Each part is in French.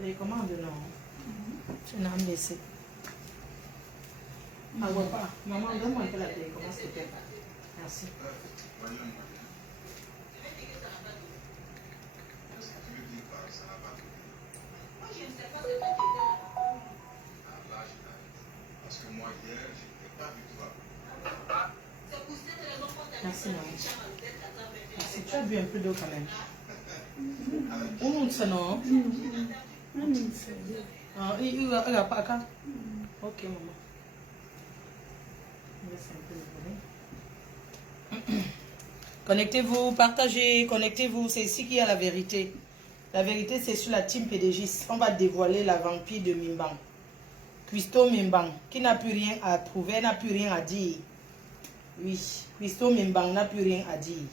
Télécommande, non. Tu n'as pas laissé. Ah, ouais, pas. Maman, donne-moi un peu la télécommande, s'il te plaît. Merci. Merci, maman. Merci. Tu as bu un peu d'eau quand même. Où ça, non? Ah, il a pas quand? Ok, maman. Laisse un peu le voler. Connectez-vous, partagez, connectez-vous. C'est ici qu'il y a la vérité. La vérité, c'est sur la team PDG. On va dévoiler la vampire de Mimbang. Christo Mimbang, qui n'a plus rien à prouver, n'a plus rien à dire. Oui, Christo Mimbang n'a plus rien à dire.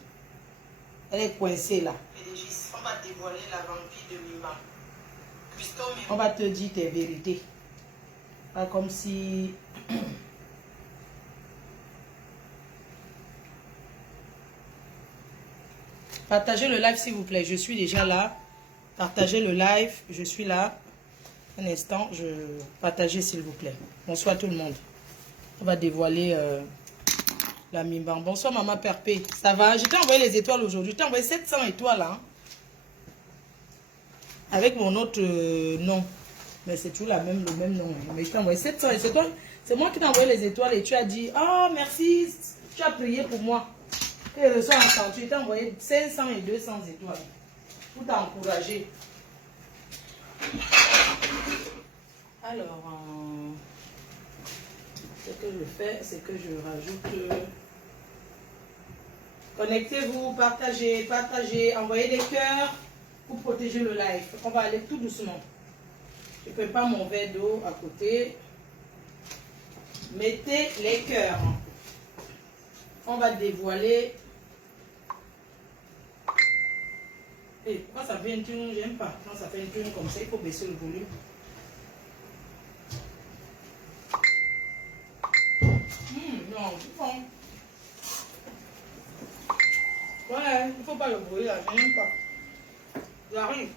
Elle est coincée là. PDG, on va dévoiler la vampire de Mimbang. Christo Mimbang. On va te dire tes vérités. Pas comme si... Partagez le live s'il vous plaît. Je suis déjà là. Partagez le live. Je suis là. Un instant. Partagez s'il vous plaît. Bonsoir tout le monde. On va dévoiler la Mimbang. Bonsoir maman Perpé. Ça va? Je t'ai envoyé les étoiles aujourd'hui. Je t'ai envoyé 700 étoiles. Hein? Avec mon autre nom. Mais c'est toujours le même nom. Mais je t'ai envoyé 700 étoiles. C'est moi qui t'ai envoyé les étoiles et tu as dit, oh merci, tu as prié pour moi. Et le soir en tu t'ai envoyé 500 et 200 étoiles. Pour t'encourager. Alors, ce que je fais, c'est que je rajoute... Connectez-vous, partagez, envoyez des cœurs pour protéger le live. On va aller tout doucement. Je prépare mon verre d'eau à côté. Mettez les cœurs. On va dévoiler. Et quand ça fait une tune, j'aime pas. Quand ça fait une tune comme ça, il faut baisser le volume. Non, c'est bon. Ouais, il ne faut pas le brûler là, je n'aime pas. J'arrive.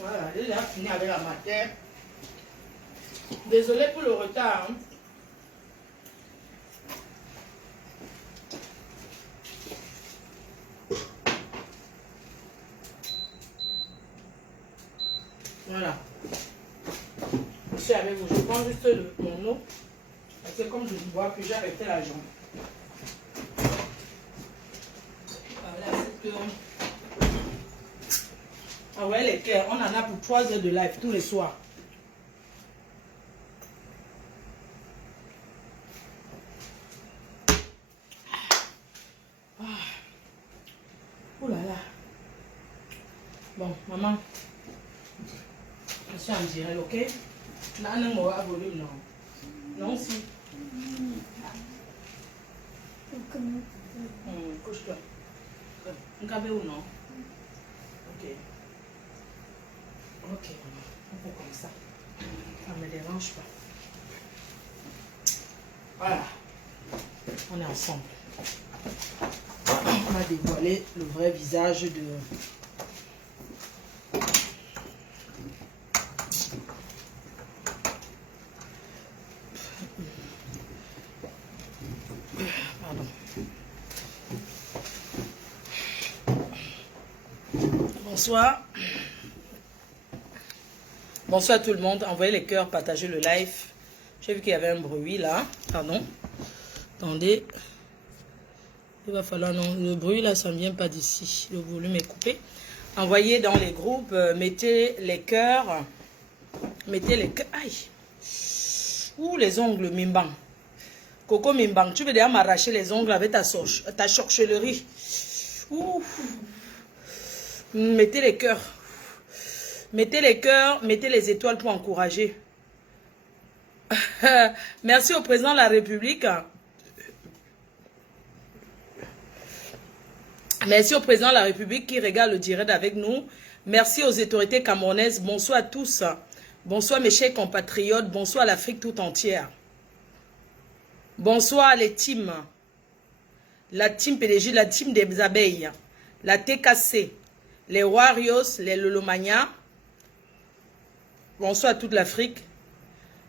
Voilà, j'ai déjà fini avec la matière. Désolé pour le retard. Hein. Voilà. Je suis avec vous. Je prends juste mon eau. Parce que comme je ne bois plus, j'ai arrêté la jambe. Voilà, c'est que... Ah ouais, les cœurs, on en a pour 3 heures de live tous les soirs. Ah. Oh là là. Bon, maman. Je suis en direct, ok? Là, on a un volume, non? Non, si. Couche-toi. Un cabé ou non? Ok. Ok, maman. On fait comme ça. Ça ne me dérange pas. Voilà. On est ensemble. On va dévoiler le vrai visage de... Pardon. Bonsoir. Bonsoir tout le monde. Envoyez les cœurs, partagez le live. J'ai vu qu'il y avait un bruit là. Pardon. Attendez. Il va falloir... Non, le bruit là, ça ne vient pas d'ici. Le volume est coupé. Envoyez dans les groupes. Mettez les cœurs. Mettez les cœurs. Aïe. Ouh, les ongles Mimbang. Coco Mimbang, tu veux déjà m'arracher les ongles avec ta sorcellerie. Ouh. Mettez les cœurs. Mettez les cœurs, mettez les étoiles pour encourager. Merci au président de la République. Merci au président de la République qui regarde le direct avec nous. Merci aux autorités camerounaises. Bonsoir à tous. Bonsoir mes chers compatriotes. Bonsoir à l'Afrique tout entière. Bonsoir les teams. La team PDG, la team des abeilles. La TKC. les Warriors, les Lolomania. Bonsoir à toute l'Afrique.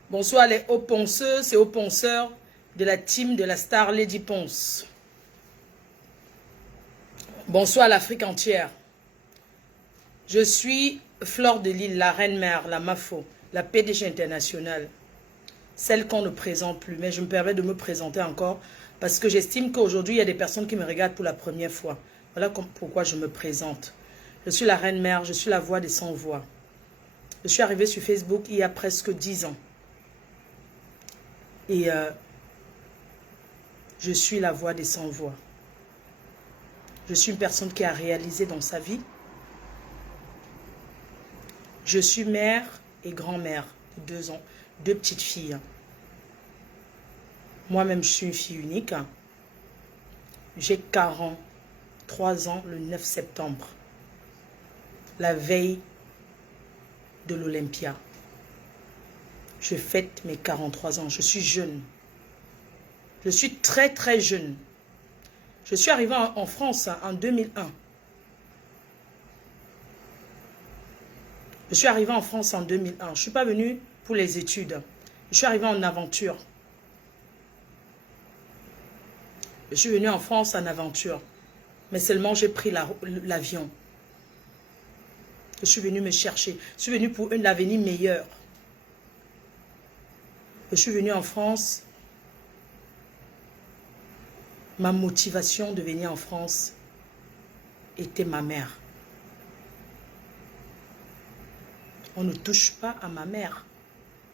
Bonsoir les hauts ponceuses et hauts ponceurs de la team de la star Lady Ponce. Bonsoir à l'Afrique entière. Je suis Fleur de Lille, la reine mère, la Mafo, la PDG internationale. Celle qu'on ne présente plus, mais je me permets de me présenter encore parce que j'estime qu'aujourd'hui, il y a des personnes qui me regardent pour la première fois. Voilà pourquoi je me présente. Je suis la reine mère, je suis la voix des sans-voix. Je suis arrivée sur Facebook il y a presque 10 ans. Et je suis la voix des sans-voix. Je suis une personne qui a réalisé dans sa vie. Je suis mère et grand-mère de 2 ans, 2 petites filles. Moi-même, je suis une fille unique. J'ai 43 ans le 9 septembre, la veille de l'Olympia. Je fête mes 43 ans. Je suis jeune. Je suis très, très jeune. Je suis arrivée en France en 2001. Je suis arrivée en France en 2001. Je ne suis pas venue pour les études. Je suis arrivée en aventure. Je suis venue en France en aventure. Mais seulement j'ai pris l'avion. Je suis venue me chercher. Je suis venue pour un avenir meilleur. Je suis venue en France. Ma motivation de venir en France était ma mère. On ne touche pas à ma mère.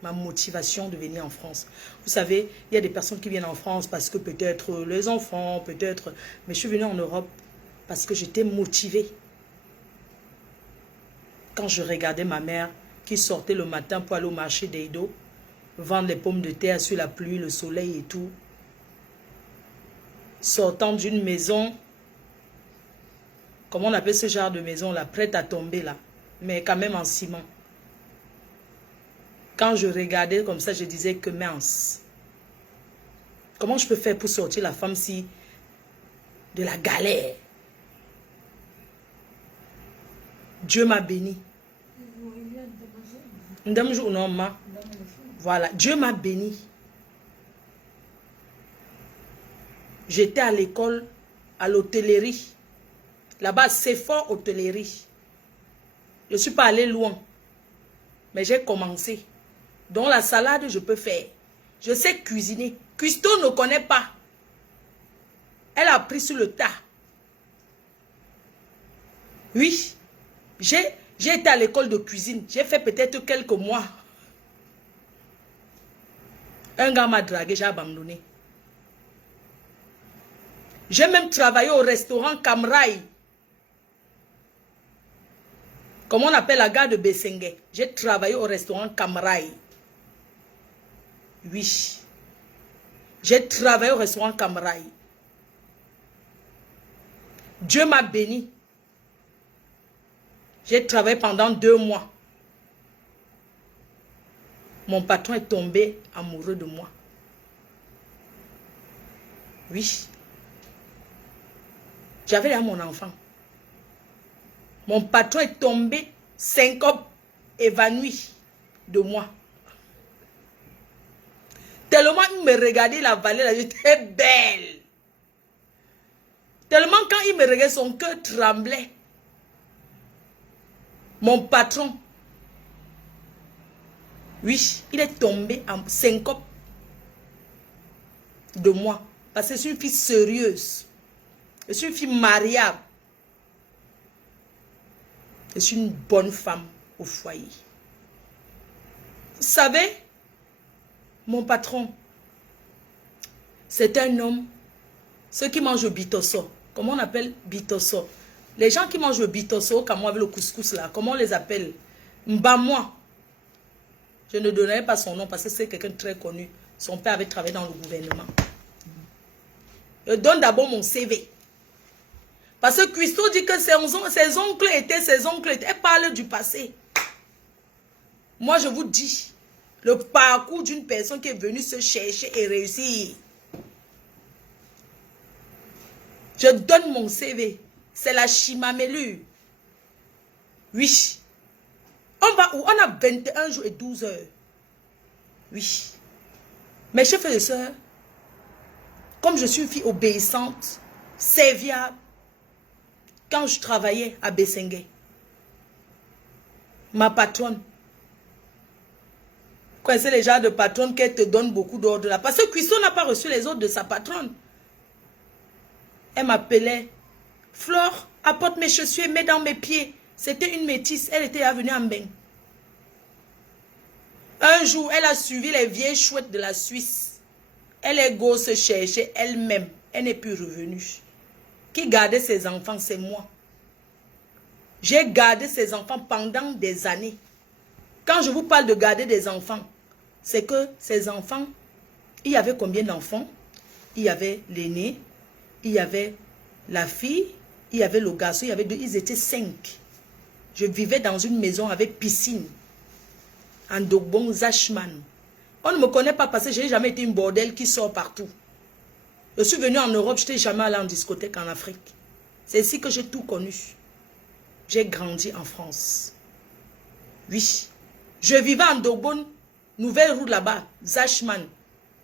Ma motivation de venir en France. Vous savez, il y a des personnes qui viennent en France parce que peut-être les enfants, peut-être... Mais je suis venue en Europe parce que j'étais motivée. Quand je regardais ma mère qui sortait le matin pour aller au marché d'Edo, vendre les pommes de terre sur la pluie, le soleil et tout, sortant d'une maison, comment on appelle ce genre de maison là, prête à tomber là, mais quand même en ciment. Quand je regardais comme ça, je disais que mince. Comment je peux faire pour sortir la femme si de la galère? Dieu m'a béni. Voilà, Dieu m'a béni. J'étais à l'école, à l'hôtellerie. Là-bas, c'est fort hôtellerie. Je ne suis pas allée loin. Mais j'ai commencé. Donc la salade, je peux faire. Je sais cuisiner. Custo ne connaît pas. Elle a appris sur le tas. Oui. J'ai été à l'école de cuisine. J'ai fait peut-être quelques mois. Un gars m'a dragué, j'ai abandonné. J'ai même travaillé au restaurant Kamrai. Comment on appelle la gare de Bessengue? J'ai travaillé au restaurant Kamrai. Oui. J'ai travaillé au restaurant Kamrai. Dieu m'a béni. J'ai travaillé pendant 2 mois. Mon patron est tombé amoureux de moi. Oui. J'avais là mon enfant. Mon patron est tombé syncope, évanoui de moi. Tellement il me regardait la vallée là, j'étais belle. Tellement quand il me regardait, son cœur tremblait. Mon patron, oui, il est tombé en syncope de moi. Parce que je suis une fille sérieuse. Je suis une fille mariable. Je suis une bonne femme au foyer. Vous savez, mon patron, c'est un homme, ceux qui mangent le bitosso. Comment on appelle bitosso? Les gens qui mangent le bitosso, comme moi avec le couscous là, comment on les appelle? Mbamwa. Je ne donnerai pas son nom parce que c'est quelqu'un de très connu. Son père avait travaillé dans le gouvernement. Je donne d'abord mon CV. Parce que Christo dit que ses oncles étaient ses oncles. Elle parle du passé. Moi, je vous dis, le parcours d'une personne qui est venue se chercher et réussir. Je donne mon CV. C'est la chimamélure. Oui. On va où? On a 21 jours et 12 heures. Oui. Mes chers frères et sœurs, comme je suis une fille obéissante, serviable, quand je travaillais à Bessengue, ma patronne, vous connaissez les genres de patronne qu'elle te donne beaucoup d'ordres là. Parce que Cuistot n'a pas reçu les ordres de sa patronne. Elle m'appelait, Flore, apporte mes chaussures et mets dans mes pieds. C'était une métisse, elle était venue en bain. Un jour, elle a suivi les vieilles chouettes de la Suisse. Elle est go se chercher elle-même. Elle n'est plus revenue. Qui gardait ses enfants, c'est moi. J'ai gardé ses enfants pendant des années. Quand je vous parle de garder des enfants, c'est que ces enfants, il y avait combien d'enfants? Il y avait l'aîné, il y avait la fille, il y avait le garçon, il y avait deux, ils étaient 5. Je vivais dans une maison avec piscine. En Dogbon, Zachman. On ne me connaît pas parce que je n'ai jamais été une bordel qui sort partout. Je suis venu en Europe, je n'étais jamais allé en discothèque en Afrique. C'est ici que j'ai tout connu. J'ai grandi en France. Oui. Je vivais en Dogbon, nouvelle route là-bas, Zachman.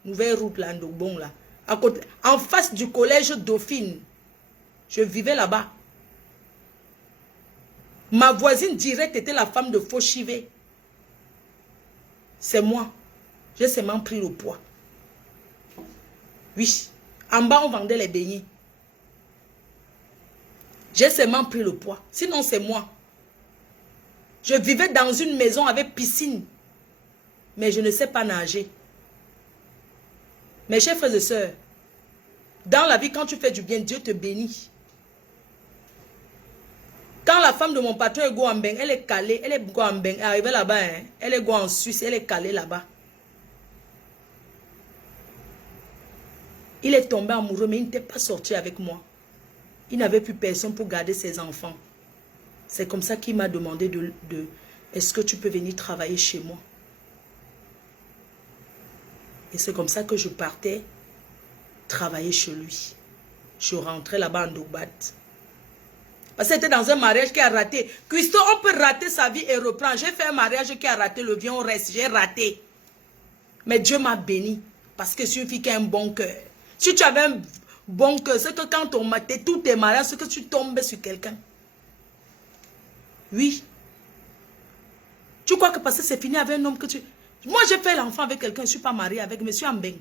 Nouvelle route là, en Dogbon là. À côté, en face du collège Dauphine. Je vivais là-bas. Ma voisine directe était la femme de Fauchivé. C'est moi. J'ai seulement pris le poids. Oui. En bas, on vendait les beignets. J'ai seulement pris le poids. Sinon, c'est moi. Je vivais dans une maison avec piscine. Mais je ne sais pas nager. Mes chers frères et sœurs, dans la vie, quand tu fais du bien, Dieu te bénit. Quand la femme de mon patron est go en bain, elle est calée, elle est go en bain, arrivée là-bas, hein, elle est go en Suisse, elle est calée là-bas. Il est tombé amoureux, mais il n'était pas sorti avec moi. Il n'avait plus personne pour garder ses enfants. C'est comme ça qu'il m'a demandé est-ce que tu peux venir travailler chez moi? Et c'est comme ça que je partais travailler chez lui. Je rentrais là-bas en Dogbat. Parce que c'était dans un mariage qui a raté. Cuistot, on peut rater sa vie et reprendre. J'ai fait un mariage qui a raté, le vieux, on reste. J'ai raté. Mais Dieu m'a béni. Parce que je suis une fille qui a un bon cœur. Si tu avais un bon cœur, c'est que quand on matait tous tes mariages, c'est que tu tombais sur quelqu'un. Oui. Tu crois que parce que c'est fini avec un homme que tu... Moi, j'ai fait l'enfant avec quelqu'un, je ne suis pas mariée avec monsieur Ambeng.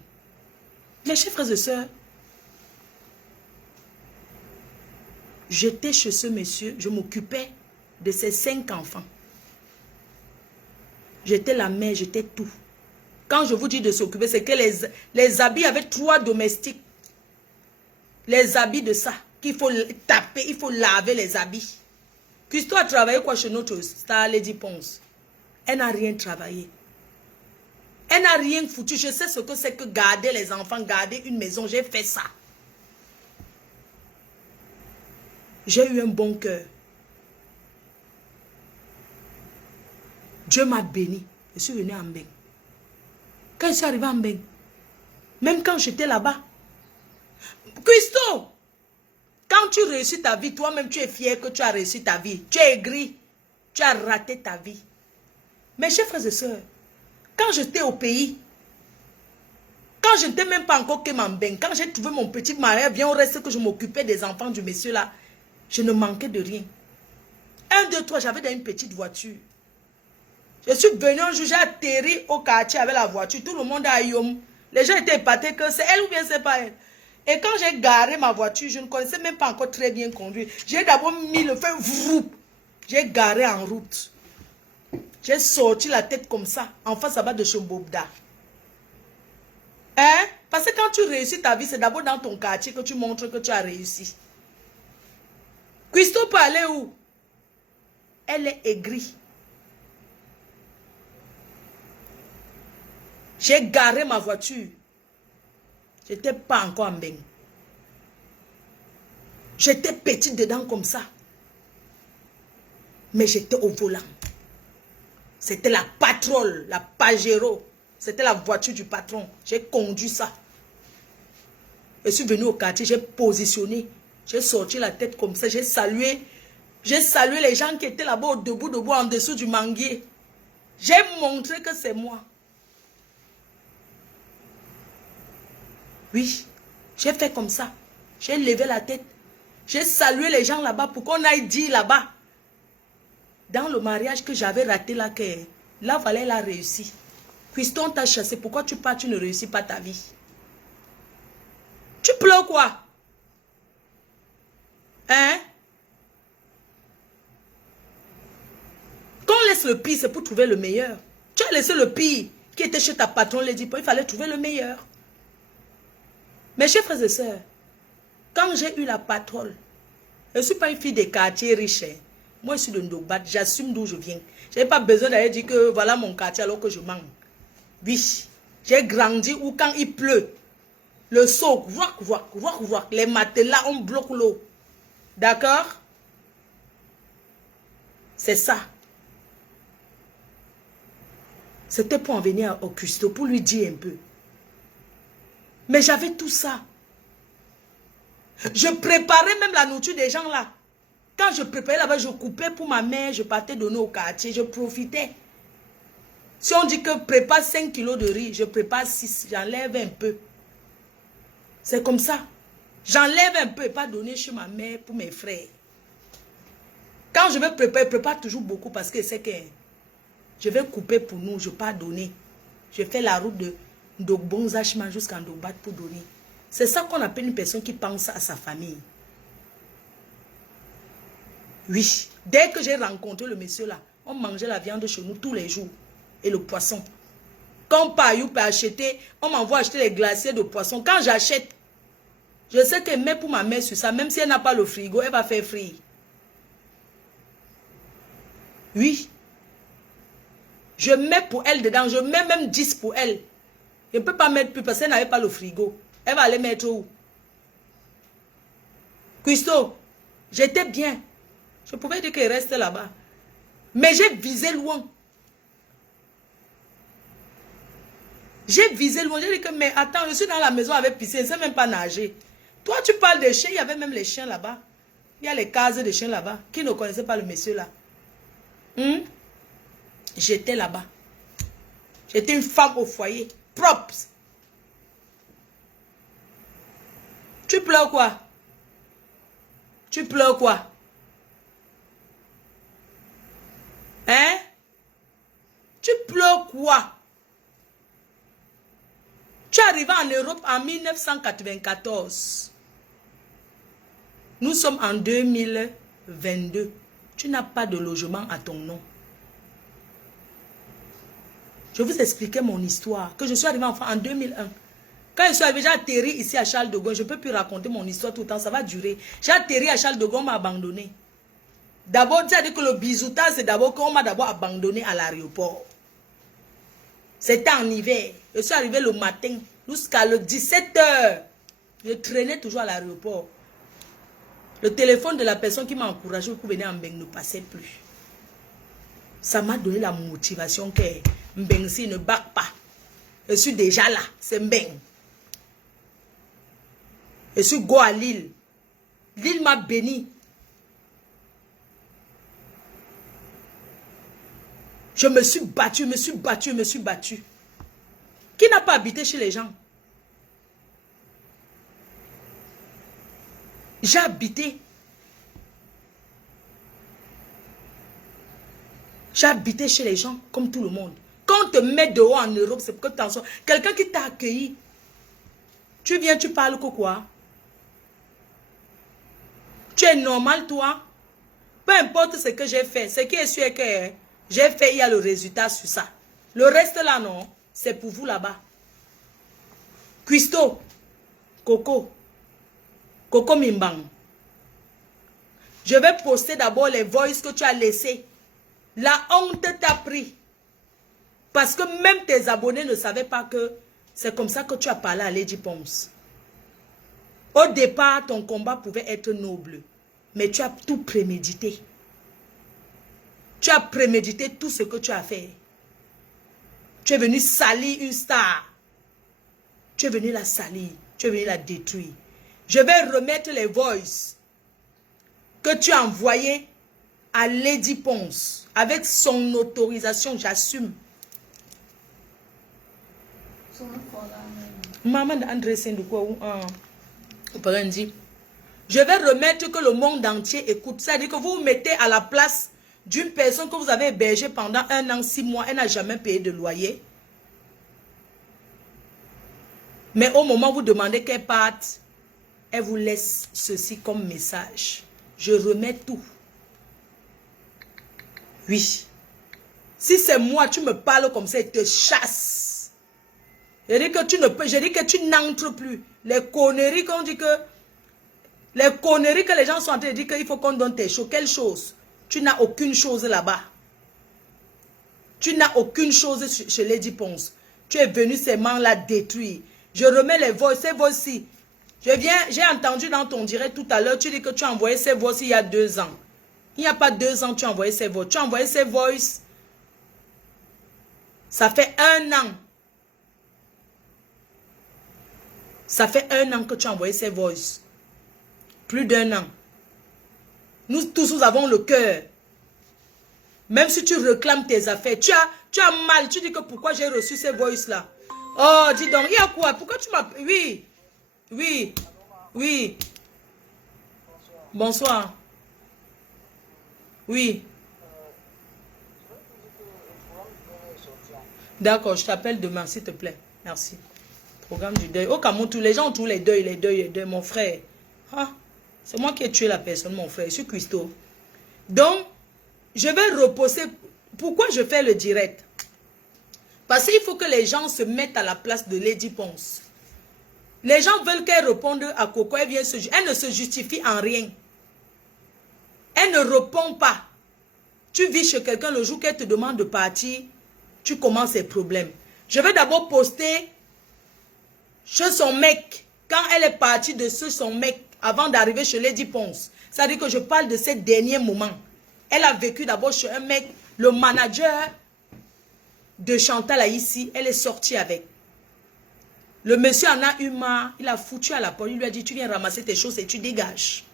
Mes chers frères et sœurs, j'étais chez ce monsieur, je m'occupais de ses 5 enfants. J'étais la mère, j'étais tout. Quand je vous dis de s'occuper, c'est que les habits avaient 3 domestiques. Les habits de ça, qu'il faut taper, il faut laver les habits. Cuistot a travaillé quoi chez notre star Lady Ponce? Elle n'a rien travaillé. Elle n'a rien foutu. Je sais ce que c'est que garder les enfants, garder une maison. J'ai fait ça. J'ai eu un bon cœur. Dieu m'a béni. Je suis venu à Mbeng. Quand je suis arrivé à Mbeng, même quand j'étais là-bas, Cuistot, quand tu réussis ta vie, toi-même tu es fier que tu as réussi ta vie. Tu es aigri. Tu as raté ta vie. Mes chers frères et sœurs, quand j'étais au pays, quand je n'étais même pas encore que Mbeng, quand j'ai trouvé mon petit mariage, bien au reste que je m'occupais des enfants du monsieur là, je ne manquais de rien. 1, 2, 3, j'avais dans une petite voiture. Je suis venu un jour, j'ai atterri au quartier avec la voiture. Tout le monde a yom. Les gens étaient épatés que c'est elle ou bien c'est pas elle. Et quand j'ai garé ma voiture, je ne connaissais même pas encore très bien conduire. J'ai d'abord mis le feu, vroup. J'ai garé en route. J'ai sorti la tête comme ça, en face à bas de Chombobda. Hein? Parce que quand tu réussis ta vie, c'est d'abord dans ton quartier que tu montres que tu as réussi. Cuistot peut aller où? Elle est aigrie. J'ai garé ma voiture. Je n'étais pas encore en bain. J'étais petite dedans comme ça. Mais j'étais au volant. C'était la Patrol, la Pajero. C'était la voiture du patron. J'ai conduit ça. Je suis venu au quartier, j'ai positionné. J'ai sorti la tête comme ça, j'ai salué J'ai salué les gens qui étaient là-bas debout en dessous du manguier. J'ai montré que c'est moi. Oui, j'ai fait comme ça. J'ai levé la tête. J'ai salué les gens là-bas pour qu'on aille dire là-bas. Dans le mariage que j'avais raté là, que la Valère a réussi. Christon t'a chassé. Pourquoi tu pars, tu ne réussis pas ta vie? Tu pleures quoi? Hein? Quand on laisse le pire, c'est pour trouver le meilleur. Tu as laissé le pire qui était chez ta patronne, il fallait trouver le meilleur. Mes chers frères et sœurs, quand j'ai eu la patronne, je ne suis pas une fille des quartiers riches. Moi, je suis de Ndogbat, j'assume d'où je viens. Je n'ai pas besoin d'aller dire que voilà mon quartier alors que je manque. Oui, j'ai grandi où quand il pleut, le seau, les matelas, on bloque l'eau. D'accord? C'est ça. C'était pour en venir au cuistot, pour lui dire un peu. Mais j'avais tout ça. Je préparais même la nourriture des gens là. Quand je préparais là-bas, je coupais pour ma mère, je partais donner au quartier, je profitais. Si on dit que prépare 5 kilos de riz, je prépare 6, j'enlève un peu. C'est comme ça. J'enlève un peu et pas donner chez ma mère pour mes frères. Quand je vais préparer, je prépare toujours beaucoup parce que c'est que je vais couper pour nous, je ne vais pas donner. Je fais la route de Ndogbonzachman jusqu'à Ndogbat pour donner. C'est ça qu'on appelle une personne qui pense à sa famille. Oui, dès que j'ai rencontré le monsieur là, on mangeait la viande chez nous tous les jours. Et le poisson. Quand Payou peut acheter, on m'envoie acheter les glaciers de poisson. Quand j'achète, je sais que même pour ma mère sur ça, même si elle n'a pas le frigo, elle va faire frire. Oui. Je mets pour elle dedans, je mets même 10 pour elle. Je ne peux pas mettre plus parce qu'elle n'avait pas le frigo. Elle va aller mettre où? Christo, j'étais bien. Je pouvais dire qu'elle reste là-bas. Mais j'ai visé loin. J'ai visé loin. J'ai dit que, mais attends, je suis dans la maison avec piscine, je ne sais même pas nager. Toi, tu parles des chiens, il y avait même les chiens là-bas. Il y a les cases de chiens là-bas. Qui ne connaissait pas le monsieur là? J'étais là-bas. J'étais une femme au foyer. Propre. Tu pleures quoi? Tu pleures quoi? Hein? Tu pleures quoi? Tu es arrivé en Europe en 1994. Nous sommes en 2022. Tu n'as pas de logement à ton nom. Je vous expliquais mon histoire. Que je suis arrivé en 2001. Quand je suis arrivé, j'ai atterri ici à Charles de Gaulle. Je ne peux plus raconter mon histoire tout le temps. Ça va durer. J'ai atterri à Charles de Gaulle, on m'a abandonné. D'abord, tu as dit que le bisoutage, c'est d'abord qu'on m'a d'abord abandonné à l'aéroport. C'était en hiver. Je suis arrivé le matin jusqu'à le 17 h. Je traînais toujours à l'aéroport. Le téléphone de la personne qui m'a encouragé pour venir en Mbeng ne passait plus. Ça m'a donné la motivation que Mbeng si ne bat pas. Je suis déjà là. C'est Mbeng. Je suis go à Lille. Lille m'a béni. Je me suis battu, me suis battu, me suis battu. Qui n'a pas habité chez les gens? J'ai habité. J'ai habité chez les gens comme tout le monde. Quand on te met dehors en Europe, c'est pour que tu en sois. Quelqu'un qui t'a accueilli. Tu viens, tu parles quoi? Tu es normal, toi? Peu importe ce que j'ai fait. Ce qui est sûr que j'ai fait, il y a le résultat sur ça. Le reste là, non. C'est pour vous là-bas. Christo. Coco. Coco Mimbang. Je vais poster d'abord les voices que tu as laissées. La honte t'a pris. Parce que même tes abonnés ne savaient pas que c'est comme ça que tu as parlé à Lady Ponce. Au départ, ton combat pouvait être noble. Mais tu as tout prémédité. Tu as prémédité tout ce que tu as fait. Tu es venu salir une star. Tu es venu la salir. Tu es venu la détruire. Je vais remettre les voices que tu as envoyées à Lady Ponce. Avec son autorisation, j'assume. Maman d'André Sendouko, dit, je vais remettre que le monde entier écoute. C'est-à-dire que vous vous mettez à la place d'une personne que vous avez hébergée pendant 1 an, 6 mois, elle n'a jamais payé de loyer. Mais au moment où vous demandez qu'elle parte, elle vous laisse ceci comme message. Je remets tout. Oui. Si c'est moi, tu me parles comme ça, elle te chasse. Je dis que tu ne peux, je dis que tu n'entres plus. Les conneries qu'on dit que, les conneries que les gens sont en train de dire qu'il faut qu'on donne tes choses. Quelle chose? Tu n'as aucune chose là-bas. Tu n'as aucune chose chez Lady Ponce. Tu es venu seulement la détruire. Je remets les voix, ces voix-ci. J'ai entendu dans ton direct tout à l'heure, tu dis que tu as envoyé ces voix-ci il y a 2 ans. Il n'y a pas 2 ans, tu as envoyé ces voix. Tu as envoyé ces voices. Ça fait 1 an. Ça fait 1 an que tu as envoyé ces voices. Plus d'1 an. Nous tous, nous avons le cœur. Même si tu réclames tes affaires, tu as mal. Tu dis que pourquoi j'ai reçu ces voices-là. Oh, dis donc, il y a quoi? Pourquoi tu m'as... Oui, oui, oui. Bonsoir. Oui. D'accord, je t'appelle demain, s'il te plaît. Merci. Programme du deuil. Au Cameroun, tous les gens ont tous les deuils, mon frère. Ah, c'est moi qui ai tué la personne, mon frère. Je suis cuistot. Donc, je vais reposer. Pourquoi je fais le direct? Parce qu'il faut que les gens se mettent à la place de Lady Ponce. Les gens veulent qu'elle réponde à Coco. Elle ne se justifie en rien. Elle ne répond pas. Tu vis chez quelqu'un le jour qu'elle te demande de partir, tu commences ses problèmes. Je vais d'abord poster chez son mec. Quand elle est partie de son mec, avant d'arriver chez Lady Ponce. C'est-à-dire que je parle de ces derniers moments. Elle a vécu d'abord chez un mec, le manager de Chantal ici, elle est sortie avec. Le monsieur en a eu marre, il a foutu à la porte, il lui a dit, tu viens ramasser tes choses et tu dégages.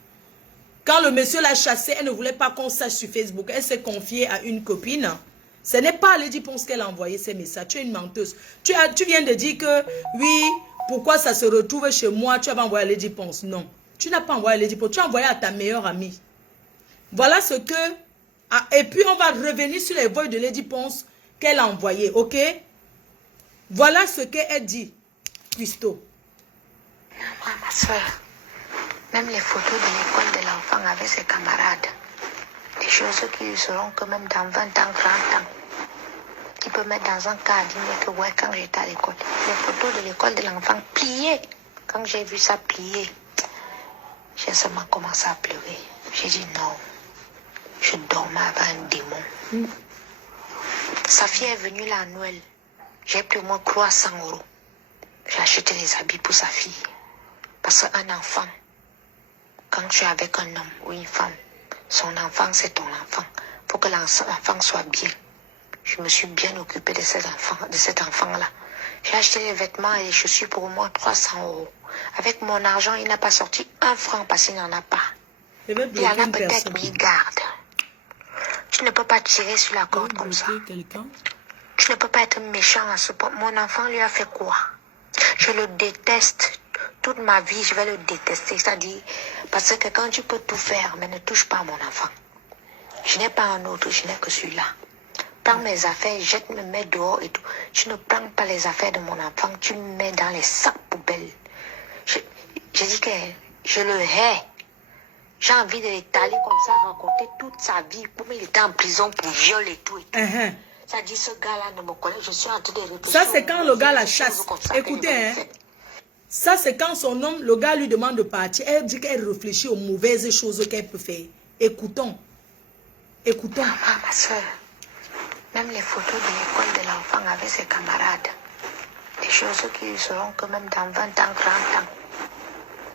Quand le monsieur l'a chassée, elle ne voulait pas qu'on sache sur Facebook, elle s'est confiée à une copine. Ce n'est pas à Lady Ponce qu'elle a envoyé ces messages, tu es une menteuse. Tu viens de dire que, oui, pourquoi ça se retrouve chez moi, tu avais envoyé à Lady Ponce. Non, tu n'as pas envoyé à Lady Ponce, tu as envoyé à ta meilleure amie. Voilà ce que... Ah, et puis on va revenir sur les voix de Lady Ponce qu'elle a envoyées, ok? Voilà ce qu'elle dit, Christo. Ma soeur, même les photos de l'école de l'enfant avec ses camarades, des choses qui lui seront que même dans 20 ans, 30 ans, qui peut mettre dans un cas que ouais, quand j'étais à l'école. Les photos de l'école de l'enfant pliées, quand j'ai vu ça plier, j'ai seulement commencé à pleurer. J'ai dit non, je dormais avec un démon. Sa fille est venue là à Noël. J'ai pris au moins 300 €. J'ai acheté les habits pour sa fille. Parce qu'un enfant, quand tu es avec un homme ou une femme, son enfant c'est ton enfant. Il faut que l'enfant soit bien. Je me suis bien occupée de cet enfant-là. J'ai acheté les vêtements et les chaussures pour au moins 300 €. Avec mon argent, il n'a pas sorti 1 franc parce qu'il n'en a pas. Il en a peut-être mis garde. Tu ne peux pas tirer sur la corde comme ça. Tu ne peux pas être méchant à ce point. Mon enfant lui a fait quoi? Je le déteste. Toute ma vie, je vais le détester. C'est-à-dire, parce que quand tu peux tout faire, mais ne touche pas à mon enfant. Je n'ai pas un autre, je n'ai que celui-là. Prends mes affaires, jette, me mets dehors et tout. Tu ne prends pas les affaires de mon enfant, tu me mets dans les sacs poubelles. Je dis que je le hais. J'ai envie de l'étaler comme ça, raconter toute sa vie. Comme il était en prison pour viol et tout. Ça dit, ce gars-là ne me connaît, je suis en train de réfléchir. Ça, c'est quand le gars la chasse. Écoutez, hein. Ça, c'est quand son homme, le gars lui demande de partir. Elle dit qu'elle réfléchit aux mauvaises choses qu'elle peut faire. Écoutons. Écoutons. Maman, ma soeur, même les photos de l'école de l'enfant avec ses camarades, des choses qui lui seront que même dans 20 ans, 30 ans,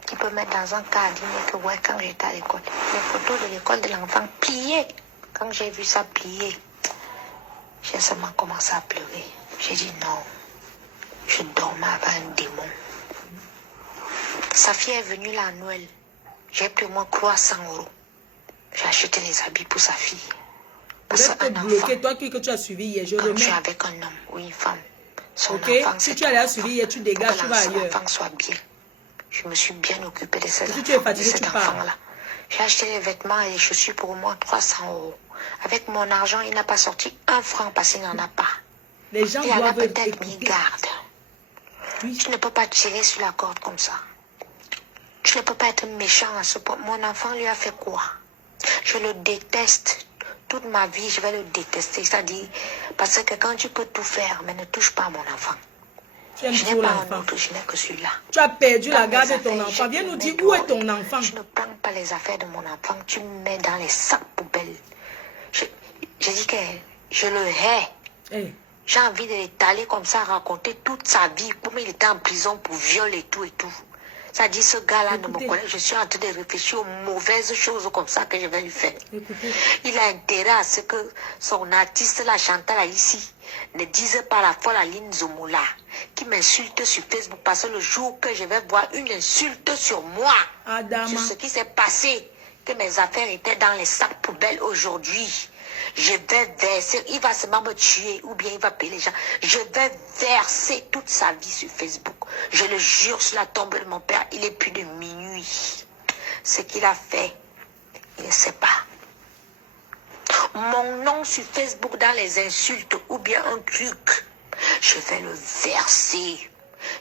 qui peut mettre dans un cas que ouais, quand j'étais à l'école. Les photos de l'école de l'enfant pliées. Quand j'ai vu ça plier, j'ai seulement commencé à pleurer. J'ai dit non, je dormais avec un démon. Sa fille est venue là à Noël. J'ai pris au moins 300 €. J'ai acheté les habits pour sa fille. Je Parce vais te qu'un enfant, bloquer, toi que tu as suivi hier, je quand tu es remets. avec un homme ou une femme, son Ok? enfant, Si c'est tu ton allais à enfant. suivi hier, tu Pour dégages, que tu vas ailleurs. l'enfant soit bien. Je me suis bien occupée de, Et si tu es fatigué, cet tu pars. enfant-là. J'ai acheté les vêtements et les chaussures pour au moins 300 €. Avec mon argent, il n'a pas sorti 1 franc parce qu'il n'en a pas. Les gens Il en a doivent peut-être mis écouter. garde. Oui. Tu ne peux pas tirer sur la corde comme ça. Tu ne peux pas être méchant à ce point. Mon enfant lui a fait quoi? Je le déteste. Toute ma vie, je vais le détester. C'est-à-dire, parce que quand tu peux tout faire, mais ne touche pas à mon enfant. Tu aimes Je n'ai trop pas un l'enfant. autre, je n'ai que celui-là. Tu as perdu Dans la mes garde de ton affaires, enfant. Viens je nous le dire mets où est dehors. ton enfant. Tu ne prends pas les affaires de mon enfant, tu me mets dans les sacs poubelles. Je dis que je le hais. Eh, J'ai envie de l'étaler comme ça, raconter toute sa vie, comme il était en prison pour viol et tout et tout. Ça dit, ce gars-là ne me Écoutez. connaît. Je suis en train de réfléchir aux mauvaises choses comme ça que je vais lui faire. écoutez. Il a intérêt à ce que son artiste, la Chantal ici, ne dise pas la folle Aline Zomola, qui m'insulte sur Facebook, parce que le jour que je vais voir une insulte sur moi, Adama. sur ce qui s'est passé, que mes affaires étaient dans les sacs poubelles aujourd'hui, je vais verser, il va seulement me tuer ou bien il va payer les gens. Je vais verser toute sa vie sur Facebook. Je le jure sur la tombe de mon père, il est plus de minuit. Ce qu'il a fait, il ne sait pas. Mon nom sur Facebook dans les insultes ou bien un truc, je vais le verser.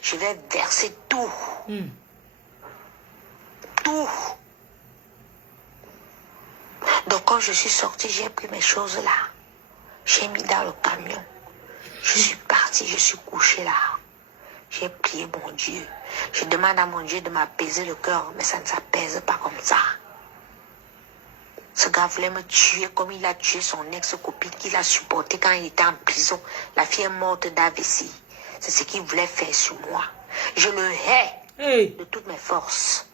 Je vais verser tout. Tout. Donc quand je suis sortie, j'ai pris mes choses là. J'ai mis dans le camion. Je suis partie, je suis couchée là. J'ai prié mon Dieu. Je demande à mon Dieu de m'apaiser le cœur, mais ça ne s'apaise pas comme ça. Ce gars voulait me tuer comme il a tué son ex-copine qu'il a supporté quand il était en prison. La fille est morte d'AVC. C'est ce qu'il voulait faire sur moi. Je le hais Hey, de toutes mes forces.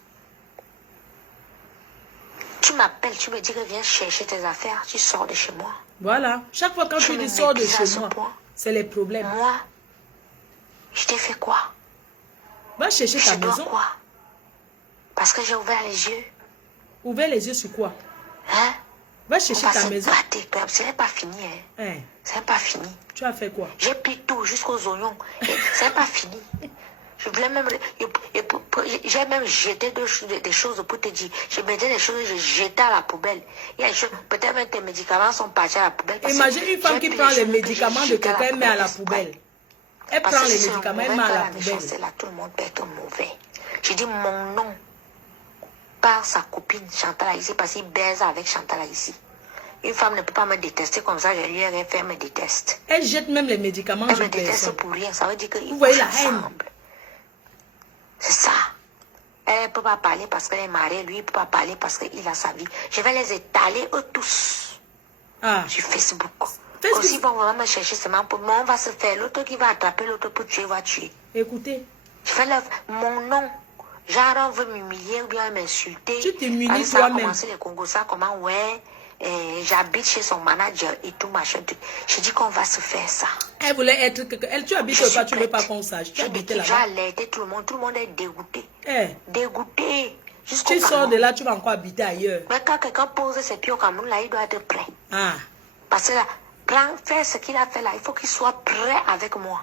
Tu m'appelles, tu me dis que viens chercher tes affaires, tu sors de chez moi. voilà. Chaque fois quand Tu tu me dis sors de méprises à chez ce moi, point. c'est les problèmes. Moi, je t'ai fait quoi? Va chercher Je ta te dois maison. quoi? Parce que j'ai ouvert les yeux. Ouvre les yeux sur quoi? Hein? Va On chercher va ta se maison. battre. Ce n'est pas fini. Hein? Hein, Ce n'est pas fini. tu as fait quoi? J'ai pris tout jusqu'aux oignons. Ce n'est pas fini. Je voulais même... J'ai même jeté des choses pour te dire. Je mettais des choses, je jetais à la poubelle. Il y a des choses, peut-être même tes médicaments sont partis à la poubelle. Imagine une femme qui prend les médicaments de quelqu'un et met à la poubelle. Elle prend les médicaments et met à la poubelle. Là, tout le monde peut être mauvais. Je dis mon nom par sa copine Chantal ici parce qu'il baise avec Chantal ici. Une femme ne peut pas me détester comme ça, je lui ai rien fait, elle me déteste. Elle jette même les médicaments Elle sur me déteste personne. pour rien, ça veut dire qu'ils Vous voyez couchent la haine. ensemble. C'est ça. Elle ne peut pas parler parce qu'elle est mariée, lui il ne peut pas parler parce qu'il a sa vie. Je vais les étaler eux tous Ah, sur Facebook. Facebook. Aussi, ils vont vraiment me chercher seulement pour moi, on va se faire. L'autre qui va attraper l'autre pour tuer, va tuer. écoutez, Je fais mon nom. Genre, on veut m'humilier ou bien m'insulter. Tu t'humilies Ça a toi-même. commencé les Congos, ça comment, ouais, j'habite chez son manager et tout, machin. Je dis qu'on va se faire ça. elle voulait être... Elle, tu habites Je pas, suis tu ne veux prête. pas qu'on sache. Tu Je habites dis que j'ai là-bas. alerté tout le monde est dégoûté. Eh, Dégoûté. Jusqu'au tu sors Cameroun. de là, tu vas encore habiter ailleurs. Mais quand quelqu'un pose ses pieds au Cameroun, là, il doit être prêt. Ah, Parce que là, faire ce qu'il a fait là, il faut qu'il soit prêt avec moi.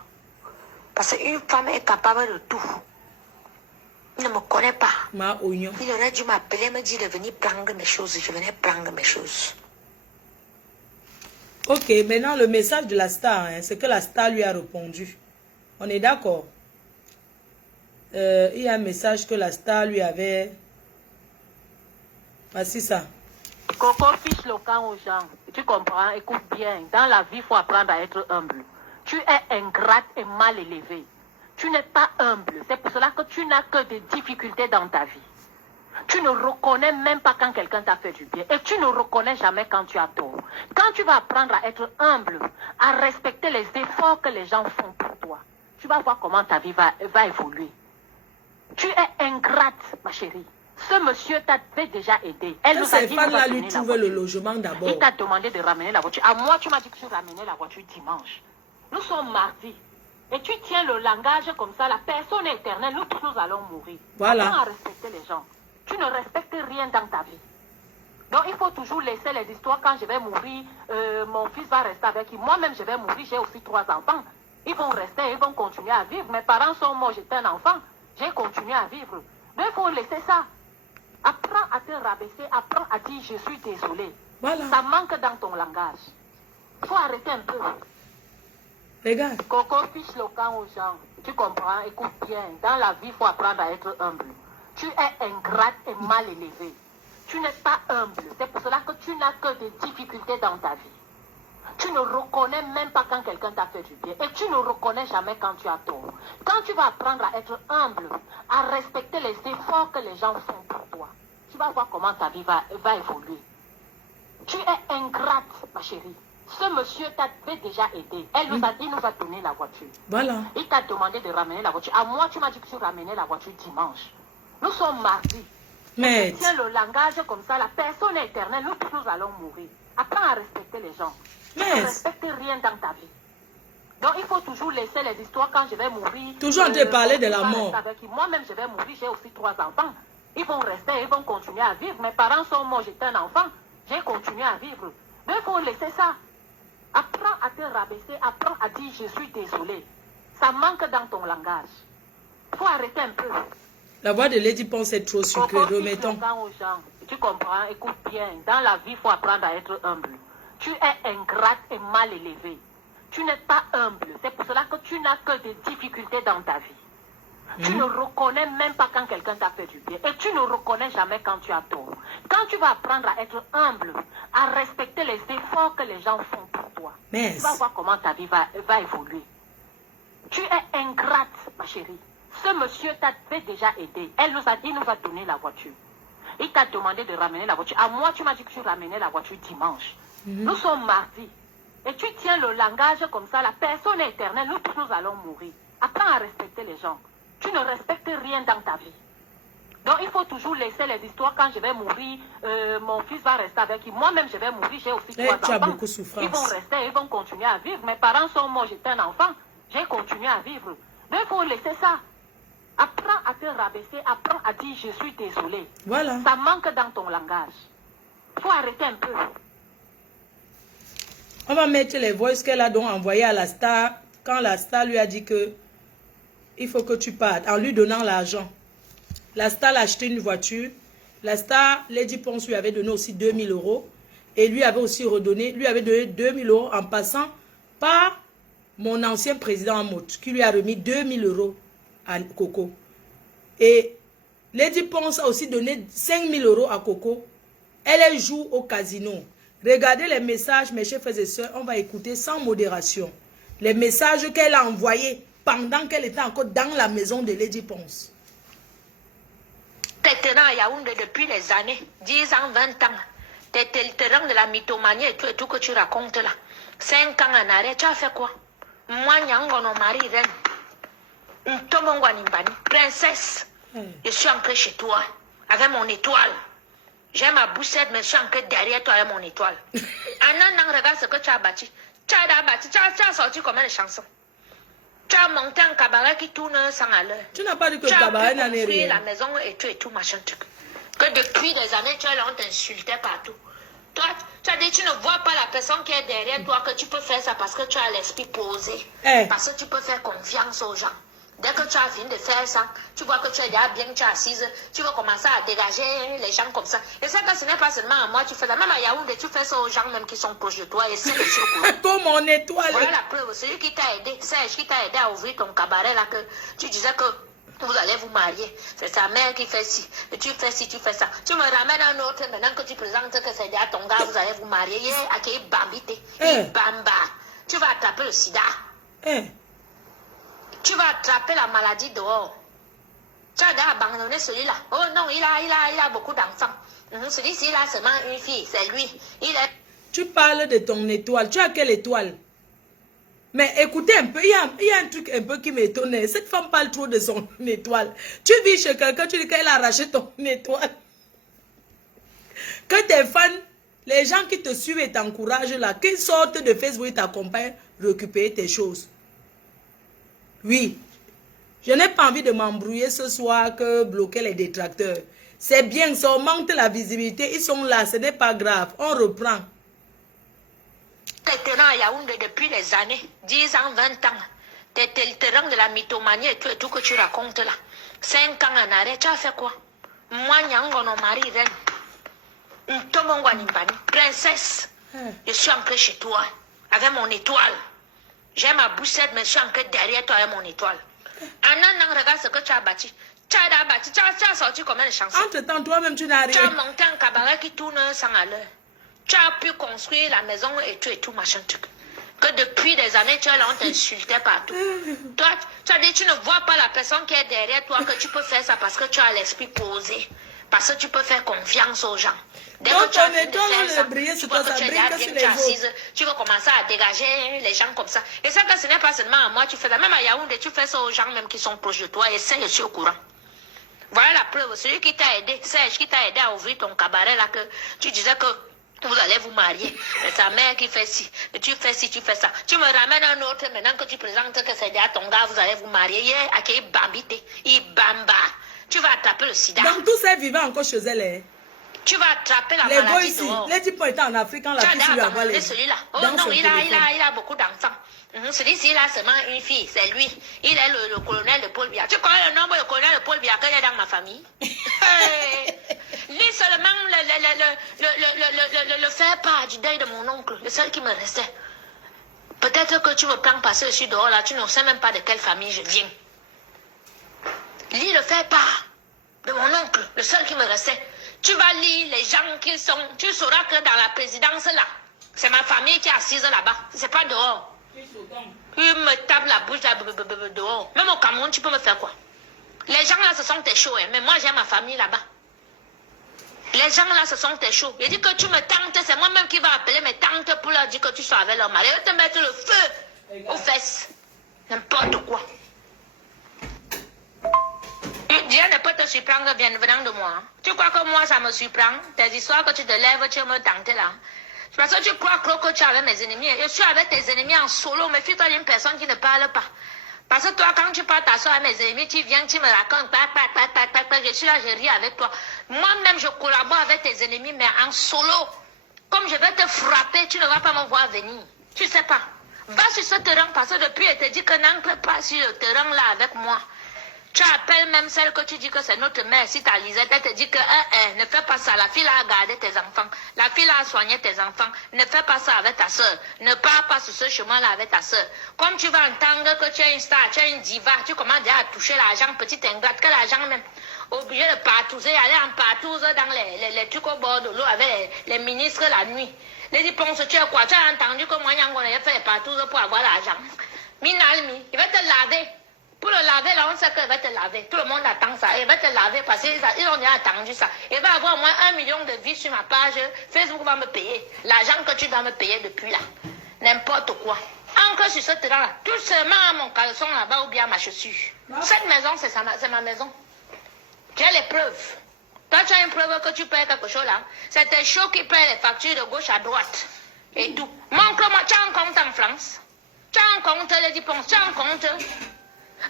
Parce qu'une femme est capable de tout. Il ne me connaît pas. ma oignon. Il aurait dû m'appeler, me dire de venir prendre mes choses. Je venais prendre mes choses. Ok, maintenant le message de la star, hein, c'est que la star lui a répondu. On est d'accord? Il y a un message que la star lui avait... Voici ça. Coco fiche le camp aux gens. Tu comprends? Écoute bien. Dans la vie, il faut apprendre à être humble. Tu es ingrate et mal élevé. Tu n'es pas humble. C'est pour cela que tu n'as que des difficultés dans ta vie. Tu ne reconnais même pas quand quelqu'un t'a fait du bien. Et tu ne reconnais jamais quand tu as tort. Quand tu vas apprendre à être humble, à respecter les efforts que les gens font pour toi, tu vas voir comment ta vie va évoluer. Tu es ingrate, ma chérie. Ce monsieur t'avait déjà aidé. Elle nous a Ces dit femmes-là de lui donner la trouvaient le voiture. logement d'abord. Il t'a demandé de ramener la voiture. À moi, tu m'as dit que tu ramenais la voiture dimanche. Nous sommes mardi. Et tu tiens le langage comme ça. La personne est éternelle. Nous tous, nous allons mourir. Voilà. Apprends à respecter les gens. Tu ne respectes rien dans ta vie. Donc, il faut toujours laisser les histoires. Quand je vais mourir, mon fils va rester avec lui. Moi-même, je vais mourir. J'ai aussi 3 enfants. Ils vont rester, ils vont continuer à vivre. Mes parents sont morts, j'étais un enfant. J'ai continué à vivre. Donc, il faut laisser ça. Apprends à te rabaisser. Apprends à dire je suis désolé. Voilà. Ça manque dans ton langage. Il faut arrêter un peu. Regarde. Coco fiche le camp aux gens. Tu comprends? Écoute bien. Dans la vie, il faut apprendre à être humble. Tu es ingrate et mal élevé. Tu n'es pas humble. C'est pour cela que tu n'as que des difficultés dans ta vie. Tu ne reconnais même pas quand quelqu'un t'a fait du bien. Et tu ne reconnais jamais quand tu as tort. Quand tu vas apprendre à être humble, à respecter les efforts que les gens font pour toi, tu vas voir comment ta vie va évoluer. Tu es ingrate, ma chérie. Ce monsieur t'avait déjà aidé. Il nous a donné la voiture. Voilà. Il t'a demandé de ramener la voiture. À moi, tu m'as dit que tu ramenais la voiture dimanche. Nous sommes mardi. Mais Tiens le langage comme ça, la personne est éternelle. Nous tous allons mourir. Apprends à respecter les gens. Tu ne respectes rien dans ta vie. Donc, il faut toujours laisser les histoires quand je vais mourir. toujours en te parler de la mort. Moi-même, je vais mourir. J'ai aussi 3 enfants. Ils vont rester, ils vont continuer à vivre. Mes parents sont morts, j'étais un enfant. J'ai continué à vivre. Donc, il faut laisser ça. Apprends à te rabaisser, apprends à dire je suis désolé. Ça manque dans ton langage. Il faut arrêter un peu. La voix de Lady Ponce est trop sucrée, remettons. Tu comprends? Écoute bien. Dans la vie, il faut apprendre à être humble. Tu es ingrate et mal élevé. Tu n'es pas humble. C'est pour cela que tu n'as que des difficultés dans ta vie. Tu ne reconnais même pas quand quelqu'un t'a fait du bien. Et tu ne reconnais jamais quand tu as tort. Quand tu vas apprendre à être humble, à respecter les efforts que les gens font pour toi, tu vas voir comment ta vie va évoluer. Tu es ingrate, ma chérie. Ce monsieur t'avait déjà aidé. Il nous a donné la voiture. Il t'a demandé de ramener la voiture. À moi, tu m'as dit que tu ramenais la voiture dimanche. Nous sommes mardi. Et tu tiens le langage comme ça. La personne est éternelle. Nous tous, nous allons mourir. Apprends à respecter les gens. Tu ne respectes rien dans ta vie. Donc, il faut toujours laisser les histoires. Quand je vais mourir, mon fils va rester avec lui. Moi-même, je vais mourir. J'ai aussi 3 enfants. Tu as beaucoup de souffrance. Ils vont rester, ils vont continuer à vivre. Mes parents sont morts, j'étais un enfant. J'ai continué à vivre. Donc, il faut laisser ça. Apprends à te rabaisser. Apprends à dire je suis désolé. Voilà. Ça manque dans ton langage. Il faut arrêter un peu. On va mettre les voices qu'elle a donc envoyées à la star quand la star lui a dit que il faut que tu partes en lui donnant l'argent. La star l'a acheté une voiture. La star, Lady Ponce, lui avait donné aussi 2000 € et lui avait aussi redonné, lui avait donné 2000 € en passant par mon ancien président Amot qui lui a remis 2000 € à Coco. Et Lady Ponce a aussi donné 5000 € à Coco. Elle joue au casino. Regardez les messages, mes chers frères et sœurs, on va écouter sans modération. Les messages qu'elle a envoyés pendant qu'elle était encore dans la maison de Lady Ponce. Tu es terrain à Yaoundé depuis les années, 10 ans, 20 ans. Tu es le terrain de la mythomanie et tout que tu racontes là. 5 ans en arrêt, tu as fait quoi? Moi, Nyangono, Marie, reine. Tomongwanimbani, princesse. Je suis entrée chez toi avec mon étoile. J'ai ma boussette, mais je suis entrée derrière toi avec mon étoile. Annan, regarde ce que tu as bâti. Tu as sorti combien de chansons? Tu as monté un cabaret qui tourne sans à l'heure. Tu n'as pas dit que le cabaret n'en est rien. La maison et tout, machin truc. Que depuis des années, tu es là, on t'insultait partout. Toi, tu as dit, tu ne vois pas la personne qui est derrière toi, que tu peux faire ça parce que tu as l'esprit posé. Parce que tu peux faire confiance aux gens. Dès que tu as fini de faire ça, tu vois que tu es déjà bien, tu es assise, tu vas commencer à dégager les gens comme ça. Et c'est que ce n'est pas seulement à moi, tu fais ça. Même à Yaoundé, tu fais ça aux gens même qui sont proches de toi. Et c'est le truc. Toi, mon étoile. Voilà la preuve. Celui qui t'a aidé, Serge, qui t'a aidé à ouvrir ton cabaret là, que tu disais que vous allez vous marier. C'est sa mère qui fait ci. Et tu fais ci, tu fais ça. Tu me ramènes un autre maintenant que tu présentes que c'est déjà ton gars, vous allez vous marier. Accueilli Bambité. Bamba. Tu vas attraper le sida. Tu vas attraper la maladie dehors. Tu as déjà abandonné celui-là. Oh non, il a beaucoup d'enfants. Celui-ci, il a seulement une fille. C'est lui. Tu parles de ton étoile. Tu as quelle étoile? Mais écoutez un peu, il y a un truc un peu qui m'étonne. Cette femme parle trop de son étoile. Tu vis chez quelqu'un, tu dis qu'elle a arraché ton étoile. Que tes fans, les gens qui te suivent et t'encouragent là, qu'ils sortent de Facebook et t'accompagnent, récupérer tes choses. Oui, je n'ai pas envie de m'embrouiller ce soir que bloquer les détracteurs. C'est bien, ça augmente la visibilité. Ils sont là, ce n'est pas grave. On reprend. T'es terrain à Yaoundé depuis des années, 10 ans, 20 ans. T'es le terrain de la mythomanie et tout que tu racontes là. 5 ans en arrêt, tu as fait quoi? Moi, Nyangono, Marie, reine. Princesse, je suis ancrée chez toi, avec mon étoile. J'ai ma boussette, mais je suis ancrée derrière toi avec mon étoile. Annan, regarde ce que tu as bâti. Tu as sorti combien de chansons? Entre-temps, toi-même, tu n'as rien. Tu as monté un cabaret qui tourne 100 à l'heure. Tu as pu construire la maison et tout, machin truc. Que depuis des années, tu es là, on t'insultait partout. Toi, tu as dit, tu ne vois pas la personne qui est derrière toi, que tu peux faire ça parce que tu as l'esprit posé. Parce que tu peux faire confiance aux gens. Dès que tu as fini de faire ça, tu vois que tu es là, bien, tu es assise, tu veux commencer à dégager les gens comme ça. Et ça, que ce n'est pas seulement à moi, tu fais ça. Même à Yaoundé, tu fais ça aux gens même qui sont proches de toi. Et ça, je suis au courant. Voilà la preuve. Celui qui t'a aidé, Serge, qui t'a aidé à ouvrir ton cabaret là, que tu disais que vous allez vous marier. C'est ta mère qui fait ci. Tu fais ci, tu fais ça. Tu me ramènes un autre maintenant que tu présentes que c'est déjà ton gars, vous allez vous marier. Hier, à qui bambité, il bamba. Tu vas attraper le sida. Donc tous ces vivants encore chez elle. Hein? Tu vas attraper la les maladie ici, dehors. Les types étaient en Afrique quand la fille lui a volé. Celui-là. Oh non, il a beaucoup d'enfants. Celui-ci, il a seulement une fille, c'est lui. Il est le colonel de Paul Biya. Tu connais le nombre de colonel de Paul Biya qu'il y a dans ma famille? Lui seulement le faire part du deuil de mon oncle, le seul qui me restait. Peut-être que tu me prends passer dessus dehors là, tu ne sais même pas de quelle famille je viens. Lui le fait part de mon oncle, le seul qui me restait. Tu vas lire les gens qui sont, tu sauras que dans la présidence là, c'est ma famille qui est assise là-bas, c'est pas dehors. Il me tape la bouche là, dehors. Même au Cameroun, tu peux me faire quoi? Les gens là, ce sont tes chauds, hein, mais moi j'ai ma famille là-bas. Les gens là, ce sont tes chauds. Il dit que tu me tentes, c'est moi-même qui va appeler mes tantes pour leur dire que tu sois avec leur mari. Je vais te mettre le feu aux fesses. N'importe quoi. Dieu ne peut te surprendre venant de moi. Tu crois que moi ça me surprend? Tes histoires que tu te lèves, tu me tentes là. Parce que tu crois que tu es avec mes ennemis. Je suis avec tes ennemis en solo. Méfie-toi d'une personne qui ne parle pas. Parce que toi, quand tu parles t'asseoir avec mes ennemis, tu viens, tu me racontes, je suis là, je ris avec toi. Moi-même, je collabore avec tes ennemis, mais en solo. Comme je vais te frapper, tu ne vas pas me voir venir. Tu sais pas. Va sur ce terrain, parce que depuis, elle te dit que n'entre pas sur le terrain là avec moi. Tu appelles même celle que tu dis que c'est notre mère. Si ta Lisette, elle te dit que ne fais pas ça. La fille a gardé tes enfants. La fille a soigné tes enfants. Ne fais pas ça avec ta soeur. Ne pars pas sur ce chemin-là avec ta soeur. Comme tu vas entendre que tu es une star, tu es une diva, tu commences déjà à toucher l'argent, petite ingrate, que l'argent même. Obligé de partouzer, aller en partouze dans les trucs au bord de l'eau avec les ministres la nuit. Les dit, pense, tu es quoi? Tu as entendu que moi, on a fait les partouses pour avoir l'argent. Minalmi, il va te laver. Pour le laver, là, on sait qu'il va te laver. Tout le monde attend ça. Il va te laver parce qu'ils ont déjà attendu ça. Il va avoir au moins 1 million de vues sur ma page. Facebook va me payer. L'argent que tu dois me payer depuis là. N'importe quoi. Encore sur ce terrain-là. Tout seulement à mon caleçon là-bas ou bien ma chaussure. Cette maison, c'est ma maison. J'ai les preuves. Toi, tu as une preuve que tu payes quelque chose là. C'est tes chauds qui payent les factures de gauche à droite. Et tout. Montre-moi, tu as un compte en France. Tu as un compte, les dépenses. Tu as un compte.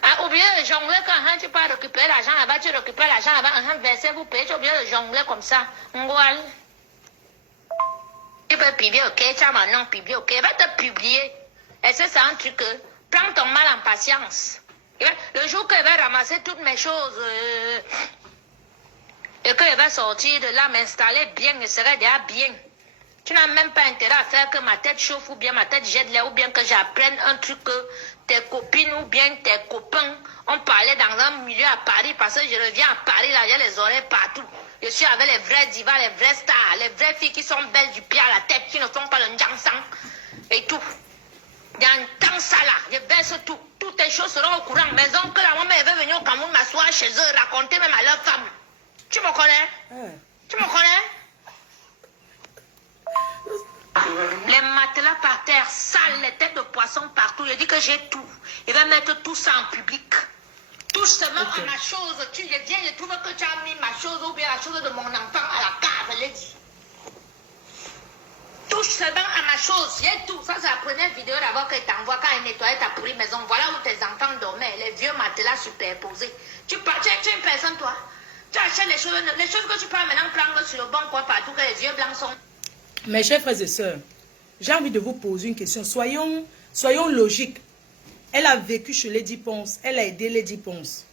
Ah, oubliez de jongler quand tu peux récupérer l'argent là-bas, tu récupères l'argent là-bas, verser, vous payez, tu oublies de jongler comme ça. Ngoual. Tu peux publier, ok, tu as mon nom, publier, ok, va te publier. Et c'est un truc, prends ton mal en patience. Le jour qu'il va ramasser toutes mes choses, et qu'il va sortir de là, m'installer bien, je serai déjà bien. Tu n'as même pas intérêt à faire que ma tête chauffe ou bien ma tête jette l'air ou bien que j'apprenne un truc que tes copines ou bien tes copains ont parlé dans un milieu à Paris parce que je reviens à Paris, là, j'ai les oreilles partout. Je suis avec les vrais divas, les vrais stars, les vraies filles qui sont belles du pied à la tête, qui ne font pas le njangsang et tout. Dans ça là, je baisse tout. Toutes tes choses seront au courant. Mais donc, la maman elle veut venir au Cameroun m'asseoir chez eux, raconter même à leur femme. Tu me connais? Tu me connais? Les matelas par terre, sales, les têtes de poisson partout. Je dis que j'ai tout. Il va mettre tout ça en public. Touche seulement à ma chose. Tu viens, je trouve que tu as mis ma chose ou bien la chose de mon enfant à la cave, elle dit. Touche seulement à ma chose. J'ai tout. Ça, c'est la première vidéo d'abord que t'envoie quand elle nettoyait ta pourrie maison. Voilà où tes enfants dormaient. Les vieux matelas superposés. Tu es une personne, toi. Tu achètes les choses que tu peux maintenant prendre sur le bon coin partout, que les yeux blancs sont. Mes chers frères et sœurs, j'ai envie de vous poser une question. Soyons logiques. Elle a vécu chez Lady Ponce. Elle a aidé Lady Ponce.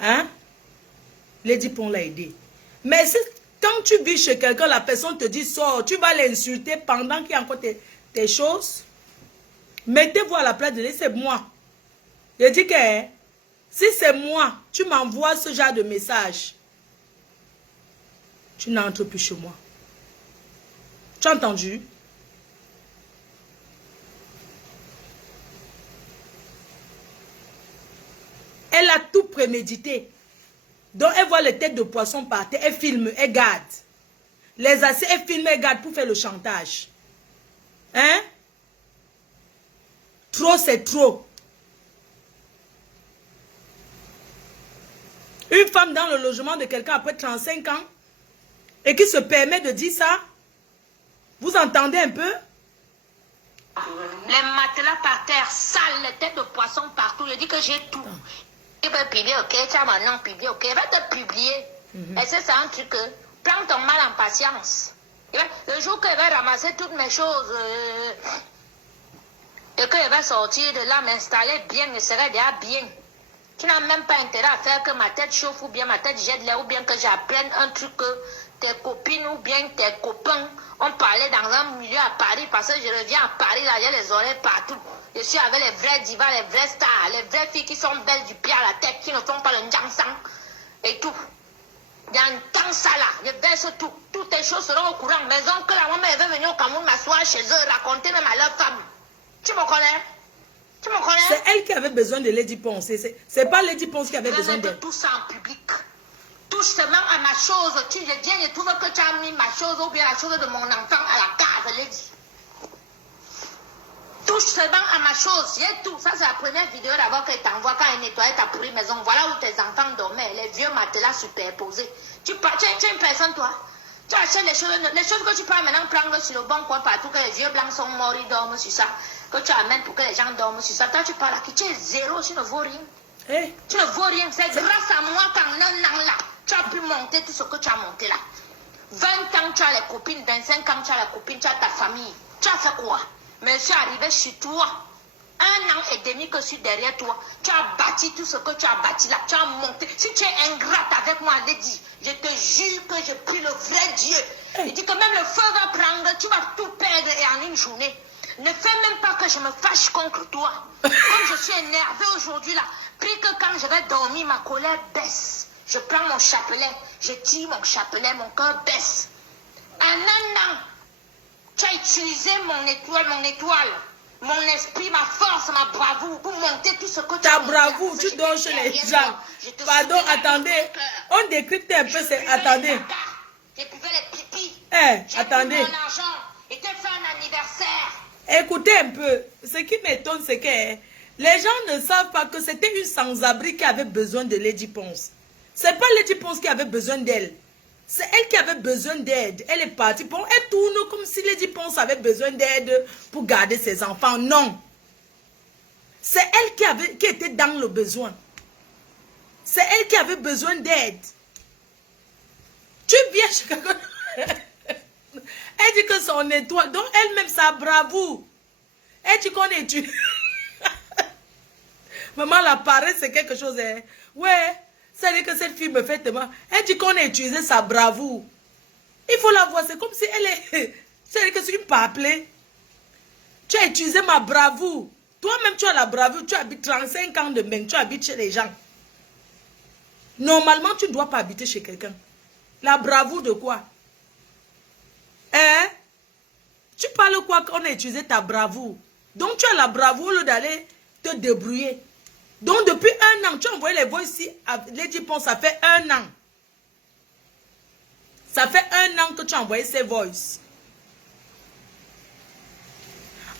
Hein? Lady Ponce l'a aidé. Mais quand tu vis chez quelqu'un, la personne te dit sors, tu vas l'insulter pendant qu'il y a encore tes choses. Mettez-vous à la place de lui, c'est moi. Je dis que si c'est moi, tu m'envoies ce genre de message. Tu n'entres plus chez moi. Tu as entendu? Elle a tout prémédité. Donc, elle voit les têtes de poisson par terre. Elle filme, elle garde. Les assiettes, elle filme, elle garde pour faire le chantage. Hein? Trop, c'est trop. Une femme dans le logement de quelqu'un après 35 ans et qui se permet de dire ça. Vous entendez un peu? Les matelas par terre, sales, les têtes de poisson partout. Je dis que j'ai tout. Tu peux publier, ok? Tu as maintenant publié, ok? Elle va te publier. Et c'est ça un truc. Prends ton mal en patience. Le jour qu'elle va ramasser toutes mes choses et qu'elle va sortir de là, m'installer bien, je serai déjà bien. Tu n'as même pas intérêt à faire que ma tête chauffe ou bien ma tête jette l'air ou bien que j'apprenne un truc que tes copines ou bien tes copains ont parlé dans un milieu à Paris parce que je reviens à Paris, là, il y a les oreilles partout. Je suis avec les vrais divas, les vraies stars, les vraies filles qui sont belles du pied à la tête, qui ne font pas le njangsang et tout. Dans tant ça là, je verse tout. Toutes les choses seront au courant. Mes oncles, la maman, elle veut venir au Cameroun m'asseoir chez eux, raconter même à leur femme. Tu me connais? Tu me connais? C'est elle qui avait besoin de Lady Ponce. C'est pas Lady Ponce qui avait besoin d'elle. Tout ça en public. Touche seulement à ma chose. Tu viens, je trouve que tu as mis ma chose ou bien la chose de mon enfant à la case, Lady. Touche seulement à ma chose. J'ai tout. Ça, c'est la première vidéo d'abord qu'elle t'envoie quand elle nettoyait ta pourrie maison. Voilà où tes enfants dormaient. Les vieux matelas superposés. Tu es une personne, toi. Tu achètes les choses que tu peux maintenant prendre sur le bon coin partout, que les vieux blancs sont morts, ils dorment sur ça. Que tu amènes pour que les gens dorment sur ça. Toi, tu parles à qui? Tu es zéro, tu ne vaux rien. Hey. Tu ne vaux rien. C'est grâce à moi qu'en un an là, tu as pu monter tout ce que tu as monté là. 20 ans, tu as les copines. 25 ans, tu as les copines. Tu as ta famille. Tu as fait quoi? Mais je suis arrivé sur toi. 1 an et demi que je suis derrière toi. Tu as bâti tout ce que tu as bâti là. Tu as monté. Si tu es ingrate avec moi, Lady, je te jure que je prie le vrai Dieu. Il dit que même le feu va prendre. Tu vas tout perdre et en une journée. Ne fais même pas que je me fâche contre toi. Comme je suis énervée aujourd'hui là. Prie que quand je vais dormir, ma colère baisse. Je prends mon chapelet. Je tire mon chapelet. Mon cœur baisse. En un an, tu as utilisé mon étoile, mon esprit, ma force, ma bravoure pour monter tout ce que tu as. Ta bravoure, tu dors chez les gens. Pardon, attendez. On décrypte un peu, c'est... Attendez. J'ai buvais les pipis. Attendez. J'ai pris mon argent et t'ai fait un anniversaire. Écoutez un peu. Ce qui m'étonne, c'est que les gens ne savent pas que c'était une sans-abri qui avait besoin de Lady Ponce. C'est pas Lady Ponce qui avait besoin d'elle. C'est elle qui avait besoin d'aide. Elle est partie. Bon, elle tourne comme si Lady Ponce avait besoin d'aide pour garder ses enfants. Non. C'est elle qui était dans le besoin. C'est elle qui avait besoin d'aide. Tu viens chez quelqu'un. Elle dit que son étoile. Donc elle-même, sa bravoure. Elle dit qu'on est tu. Maman, la paresse, c'est quelque chose. Hein. Ouais. C'est-à-dire que cette fille me fait tellement... Elle dit qu'on a utilisé sa bravoure. Il faut la voir. C'est comme si elle est... C'est-à-dire que c'est une paplée. Tu as utilisé ma bravoure. Toi-même, tu as la bravoure. Tu habites 35 ans de même. Tu habites chez les gens. Normalement, tu ne dois pas habiter chez quelqu'un. La bravoure de quoi? Hein? Tu parles quoi qu'on a utilisé ta bravoure? Donc, tu as la bravoure d'aller te débrouiller. Donc, depuis 1 an, tu as envoyé les voix ici à Lady Ponce, ça fait 1 an. Ça fait 1 an que tu as envoyé ces voices.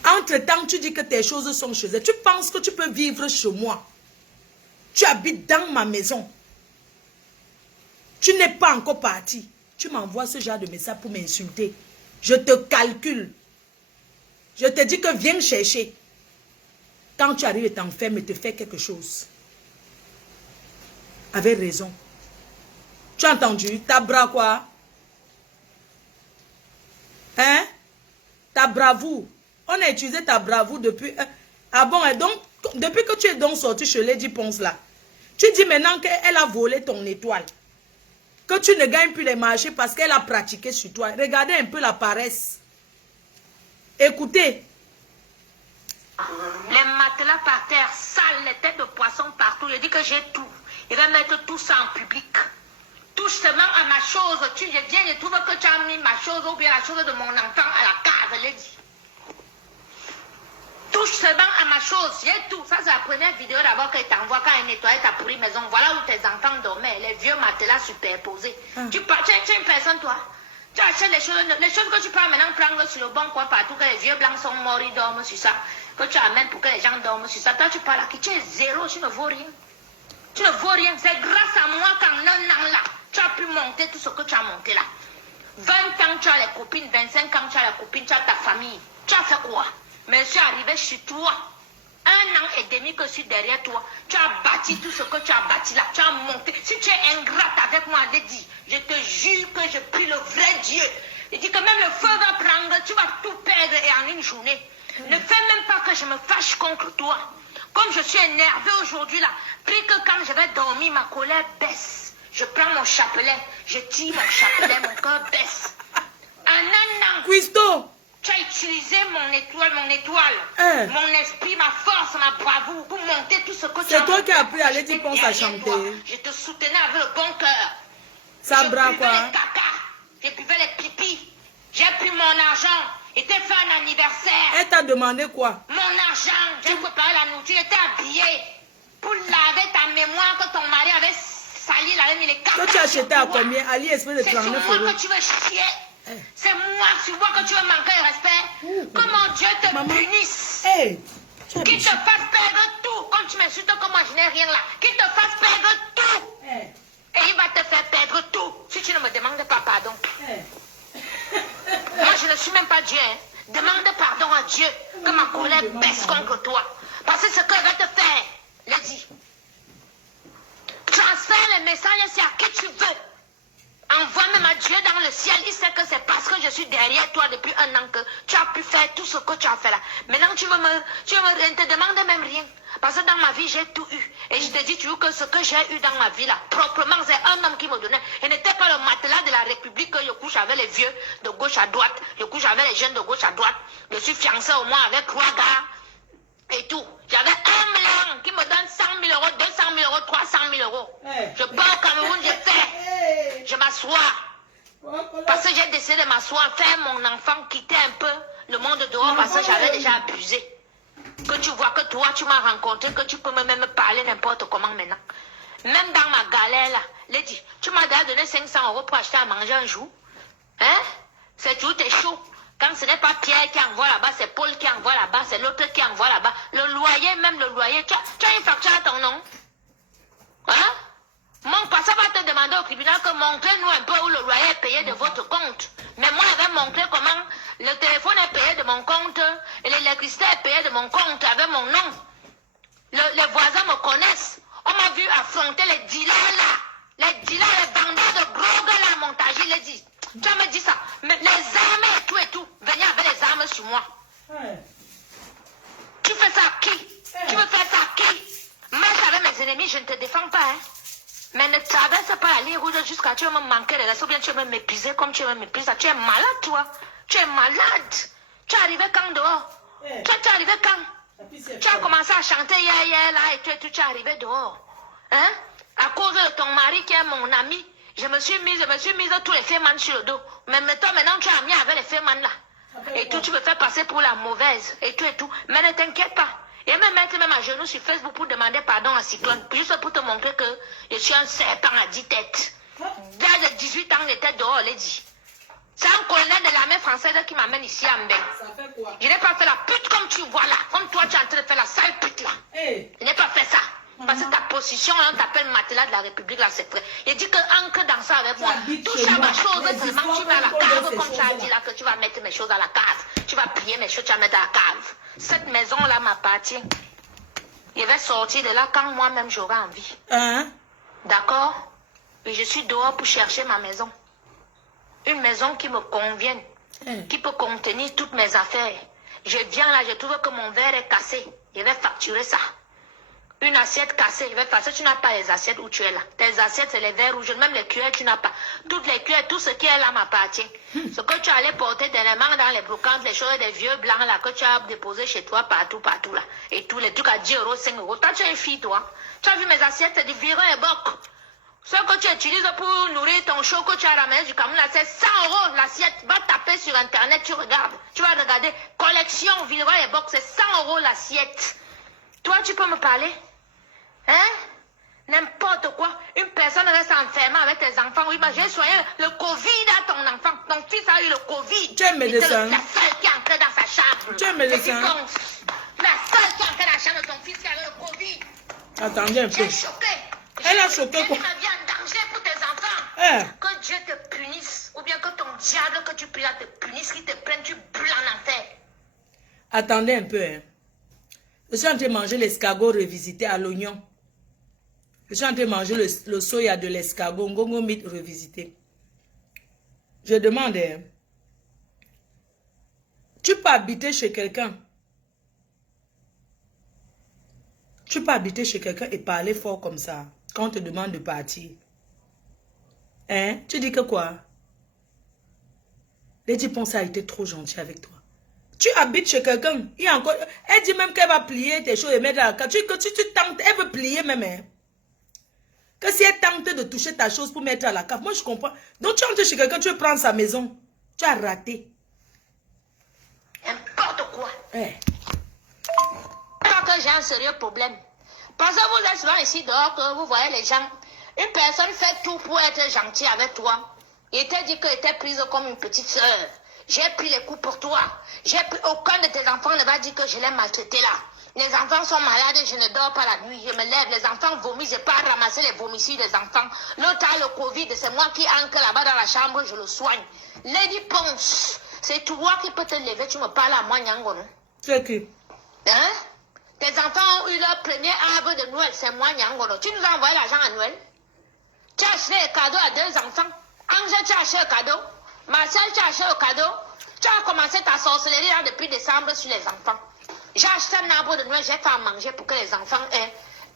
Entre-temps, tu dis que tes choses sont chez elle. Tu penses que tu peux vivre chez moi. Tu habites dans ma maison. Tu n'es pas encore parti. Tu m'envoies ce genre de message pour m'insulter. Je te calcule. Je te dis que viens me chercher. Quand tu arrives et t'enfermes et te fais quelque chose. Avec raison. Tu as entendu? Ta bras quoi? Hein? Ta bravoure. On a utilisé ta bravoure depuis... Ah bon, et donc, depuis que tu es donc sorti chez Lady Ponce là, tu dis maintenant qu'elle a volé ton étoile. Que tu ne gagnes plus les marchés parce qu'elle a pratiqué sur toi. Regardez un peu la paresse. Écoutez. Les matelas par terre, sales, les têtes de poisson partout. Je dis que j'ai tout. Il va mettre tout ça en public. Touche seulement à ma chose. Tu viens, je trouve que tu as mis ma chose ou bien la chose de mon enfant à la cave, Lady. Touche seulement à ma chose, j'ai tout. Ça, c'est la première vidéo d'abord qu'elle t'envoie quand elle nettoyait ta pourrie maison. Voilà où tes enfants dormaient, les vieux matelas superposés. Tu es une personne, toi. Tu achètes les choses que tu peux maintenant prendre sur le bon coin partout, que les vieux blancs sont morts, ils dorment sur ça. Que tu amènes pour que les gens dorment sur ça. Toi, tu parles à qui? Tu es zéro, tu ne vaux rien. Tu ne vaux rien. C'est grâce à moi qu'en un an là, tu as pu monter tout ce que tu as monté là. 20 ans, tu as les copines, 25 ans, tu as les copines, tu as ta famille. Tu as fait quoi? Mais je suis arrivé chez toi. 1 an et demi que je suis derrière toi. Tu as bâti tout ce que tu as bâti là. Tu as monté. Si tu es ingrate avec moi, Lady, je te jure que je prie le vrai Dieu. Il dit que même le feu va prendre, tu vas tout perdre et en une journée. Ne fais même pas que je me fâche contre toi. Comme je suis énervée aujourd'hui là, puis que quand je vais dormir, ma colère baisse. Je prends mon chapelet, je tire mon chapelet, mon cœur baisse. En 1 an, Christo, tu as utilisé mon étoile, mon esprit, ma force, ma bravoure pour monter tout ce que tu as. c'est toi qui as appris à Lady Ponce à chanter. Je te soutenais avec le bon cœur. Ça Je bras buvais quoi? les caca, je buvais les pipis. J'ai pris mon argent, et t'ai fait un anniversaire. Elle t'a demandé quoi? Mon argent, j'ai préparé la nourriture, j'étais habillée pour laver ta mémoire que ton mari avait sali, il avait mis les caca. Toi, tu as acheté à combien? Ali, espèce de C'est sur 39 moi euros. que tu veux chier. C'est moi sur moi que tu veux manquer de respect. Que mon Dieu te punisse. Hey, Qu'il te fasse perdre tout. Comme tu m'insultes que moi je n'ai rien là. Qu'il te fasse perdre tout. hey, Et il va te faire perdre tout. Si tu ne me demandes pas pardon. hey. Moi je ne suis même pas Dieu. Hein. Demande pardon à Dieu. Que ma colère baisse contre toi. Parce que ce qu'il va te faire, Lady. Transfère les messages c'est à qui tu veux. Envoie même à Dieu dans le ciel. Il sait que c'est parce que je suis derrière toi depuis 1 an que tu as pu faire tout ce que tu as fait là. Maintenant, tu ne te demandes même rien. Parce que dans ma vie, j'ai tout eu. Et je te dis toujours que ce que j'ai eu dans ma vie là, proprement, c'est un homme qui me donnait. Il n'était pas le matelas de la République que je couche avec les vieux de gauche à droite. Je couche avec les jeunes de gauche à droite. Je suis fiancé au moins avec 3 gars. Et tout. J'avais 1 million qui me donne 100 000 euros, 200 000 euros, 300 000 euros. Je pars au Cameroun, je fais. Je m'assois. Parce que j'ai décidé de m'asseoir, faire mon enfant quitter un peu le monde dehors parce que j'avais déjà abusé. Que tu vois que toi, tu m'as rencontré, que tu peux même parler n'importe comment maintenant. Même dans ma galère là, Lady, tu m'as déjà donné 500 euros pour acheter à manger un jour. Hein? C'est tout, t'es chaud. Quand ce n'est pas Pierre qui envoie là-bas, c'est Paul qui envoie là-bas, c'est l'autre qui envoie là-bas. Le loyer, même le loyer, tu as une facture à ton nom. Hein? Mon passé va te demander au tribunal que montrez-nous un peu où le loyer est payé de votre compte. Mais moi, je vais montrer comment le téléphone est payé de mon compte et l'électricité est payée de mon compte avec mon nom. Les voisins me connaissent. On m'a vu affronter les dealers là. Les dealers, les bandits de gros gars là, montage, il les dit. Tu me dis ça. Mais les armes et tout. Venez avec les armes sur moi. Tu fais ça à qui? Tu veux faire ça à qui? Marche avec mes ennemis, je ne te défends pas. Hein. Mais ne traverse pas la ligne rouge jusqu'à tu vas me manquer de respect ou bien tu vas m'épuiser comme tu vas m'épuiser. Tu es malade, toi. Tu es malade. Tu es arrivé quand dehors? Tu es arrivé quand? Tu as commencé à chanter hier là et tu es arrivé dehors. Hein? À cause de ton mari qui est mon ami. Je me suis mise tous les fémans sur le dos. Mais maintenant, tu es ami avec les fémans là. Et tout, tu me fais passer pour la mauvaise. Et tout. Mais ne t'inquiète pas. Et me mettre même à genoux sur Facebook pour demander pardon à Cyclone. Juste pour te montrer que je suis un serpent à 10 têtes. Dès de 18 ans, j'étais dehors, Lady. C'est un colonel de l'armée française qui m'amène ici à Mbeng. Je n'ai pas fait la pute comme tu vois là. Comme toi, tu es en train de faire la sale pute là. Je n'ai pas fait ça. Parce que ta position, là, on t'appelle matelas de la République, là, c'est vrai. Il dit que ancre dans ça avec moi. Touche à ma chose, seulement tu mets à la cave, comme tu as dit là, que tu vas mettre mes choses à la cave. Tu vas plier mes choses, tu vas mettre à la cave. Cette maison-là m'appartient. Je vais sortir de là quand moi-même j'aurai envie. Hein? D'accord? Et je suis dehors pour chercher ma maison. Une maison qui me convienne, qui peut contenir toutes mes affaires. Je viens là, je trouve que mon verre est cassé. Je vais facturer ça. Une assiette cassée, je vais faire ça. Tu n'as pas les assiettes où tu es là. Tes assiettes, c'est les verres rouges. Même les cuillères, tu n'as pas. Toutes les cuillères, tout ce qui est là m'appartient. Ce que tu allais porter dernièrement dans les brocantes, les choses des vieux blancs là, que tu as déposé chez toi partout là. Et tous les trucs à 10 euros, 5 euros. Toi, tu es une fille, toi. Tu as vu mes assiettes, c'est du Viron et Boc. Ce que tu utilises pour nourrir ton show que tu as ramené du Cameroun, c'est 100 euros l'assiette. Va taper sur Internet, tu regardes. Tu vas regarder. Collection Viron et Boc, c'est 100 euros l'assiette. Toi, tu peux me parler? Hein? N'importe quoi. Une personne reste enfermée avec tes enfants. Oui, j'ai soigné le Covid à ton enfant. Ton fils a eu le Covid. Tu es médecin. La seule qui est entrée dans sa chambre. Tu es médecin. La seule qui est entrée dans la chambre de ton fils qui avait le Covid. Attendez un peu. J'ai choqué. Elle a choqué quoi? Tu m'as mis en danger pour tes enfants. Que Dieu te punisse. Ou bien que ton diable que tu pries là te punisse, qu'il te prenne, tu brûles en enfer. Attendez un peu. Hein. Je suis en train de manger l'escargot revisité à l'oignon. Je suis en train de manger le soya de l'escargot, ngongo meat revisité. Je demande, hein, tu peux habiter chez quelqu'un. Tu peux habiter chez quelqu'un et parler fort comme ça, quand on te demande de partir. Hein? Tu dis que quoi? Lady Ponce a été trop gentille avec toi. Tu habites chez quelqu'un, il y a encore... Elle dit même qu'elle va plier tes choses et mettre dans la cave. Tu tentes, elle veut plier même, hein? Que si elle tente de toucher ta chose pour mettre à la cave, moi je comprends. Donc tu entres chez quelqu'un, tu veux prendre sa maison. Tu as raté. N'importe quoi. Eh. Que j'ai un sérieux problème. Parce que vous êtes souvent ici dehors, que vous voyez les gens. Une personne fait tout pour être gentille avec toi. Il t'a dit qu'elle était prise comme une petite soeur. J'ai pris les coups pour toi. Aucun de tes enfants ne va dire que je l'ai maltraité là. Les enfants sont malades, je ne dors pas la nuit, je me lève, les enfants vomissent, je pars ramasser les vomissures des enfants. L'autre a le Covid, c'est moi qui entre là-bas dans la chambre, je le soigne. Lady Ponce, c'est toi qui peux te lever, tu me parles à moi, Nyango, non? C'est qui? Hein? Tes enfants ont eu leur premier arbre de Noël, c'est moi, Nyango, non? Tu nous as envoyé l'argent à Noël? Tu as acheté les cadeaux à 2 enfants. Angèle, tu as acheté le cadeau. Marcel, tu as acheté le cadeau. Tu as commencé ta sorcellerie là depuis décembre sur les enfants. J'ai acheté un arbre de Noël, j'ai fait à manger pour que les enfants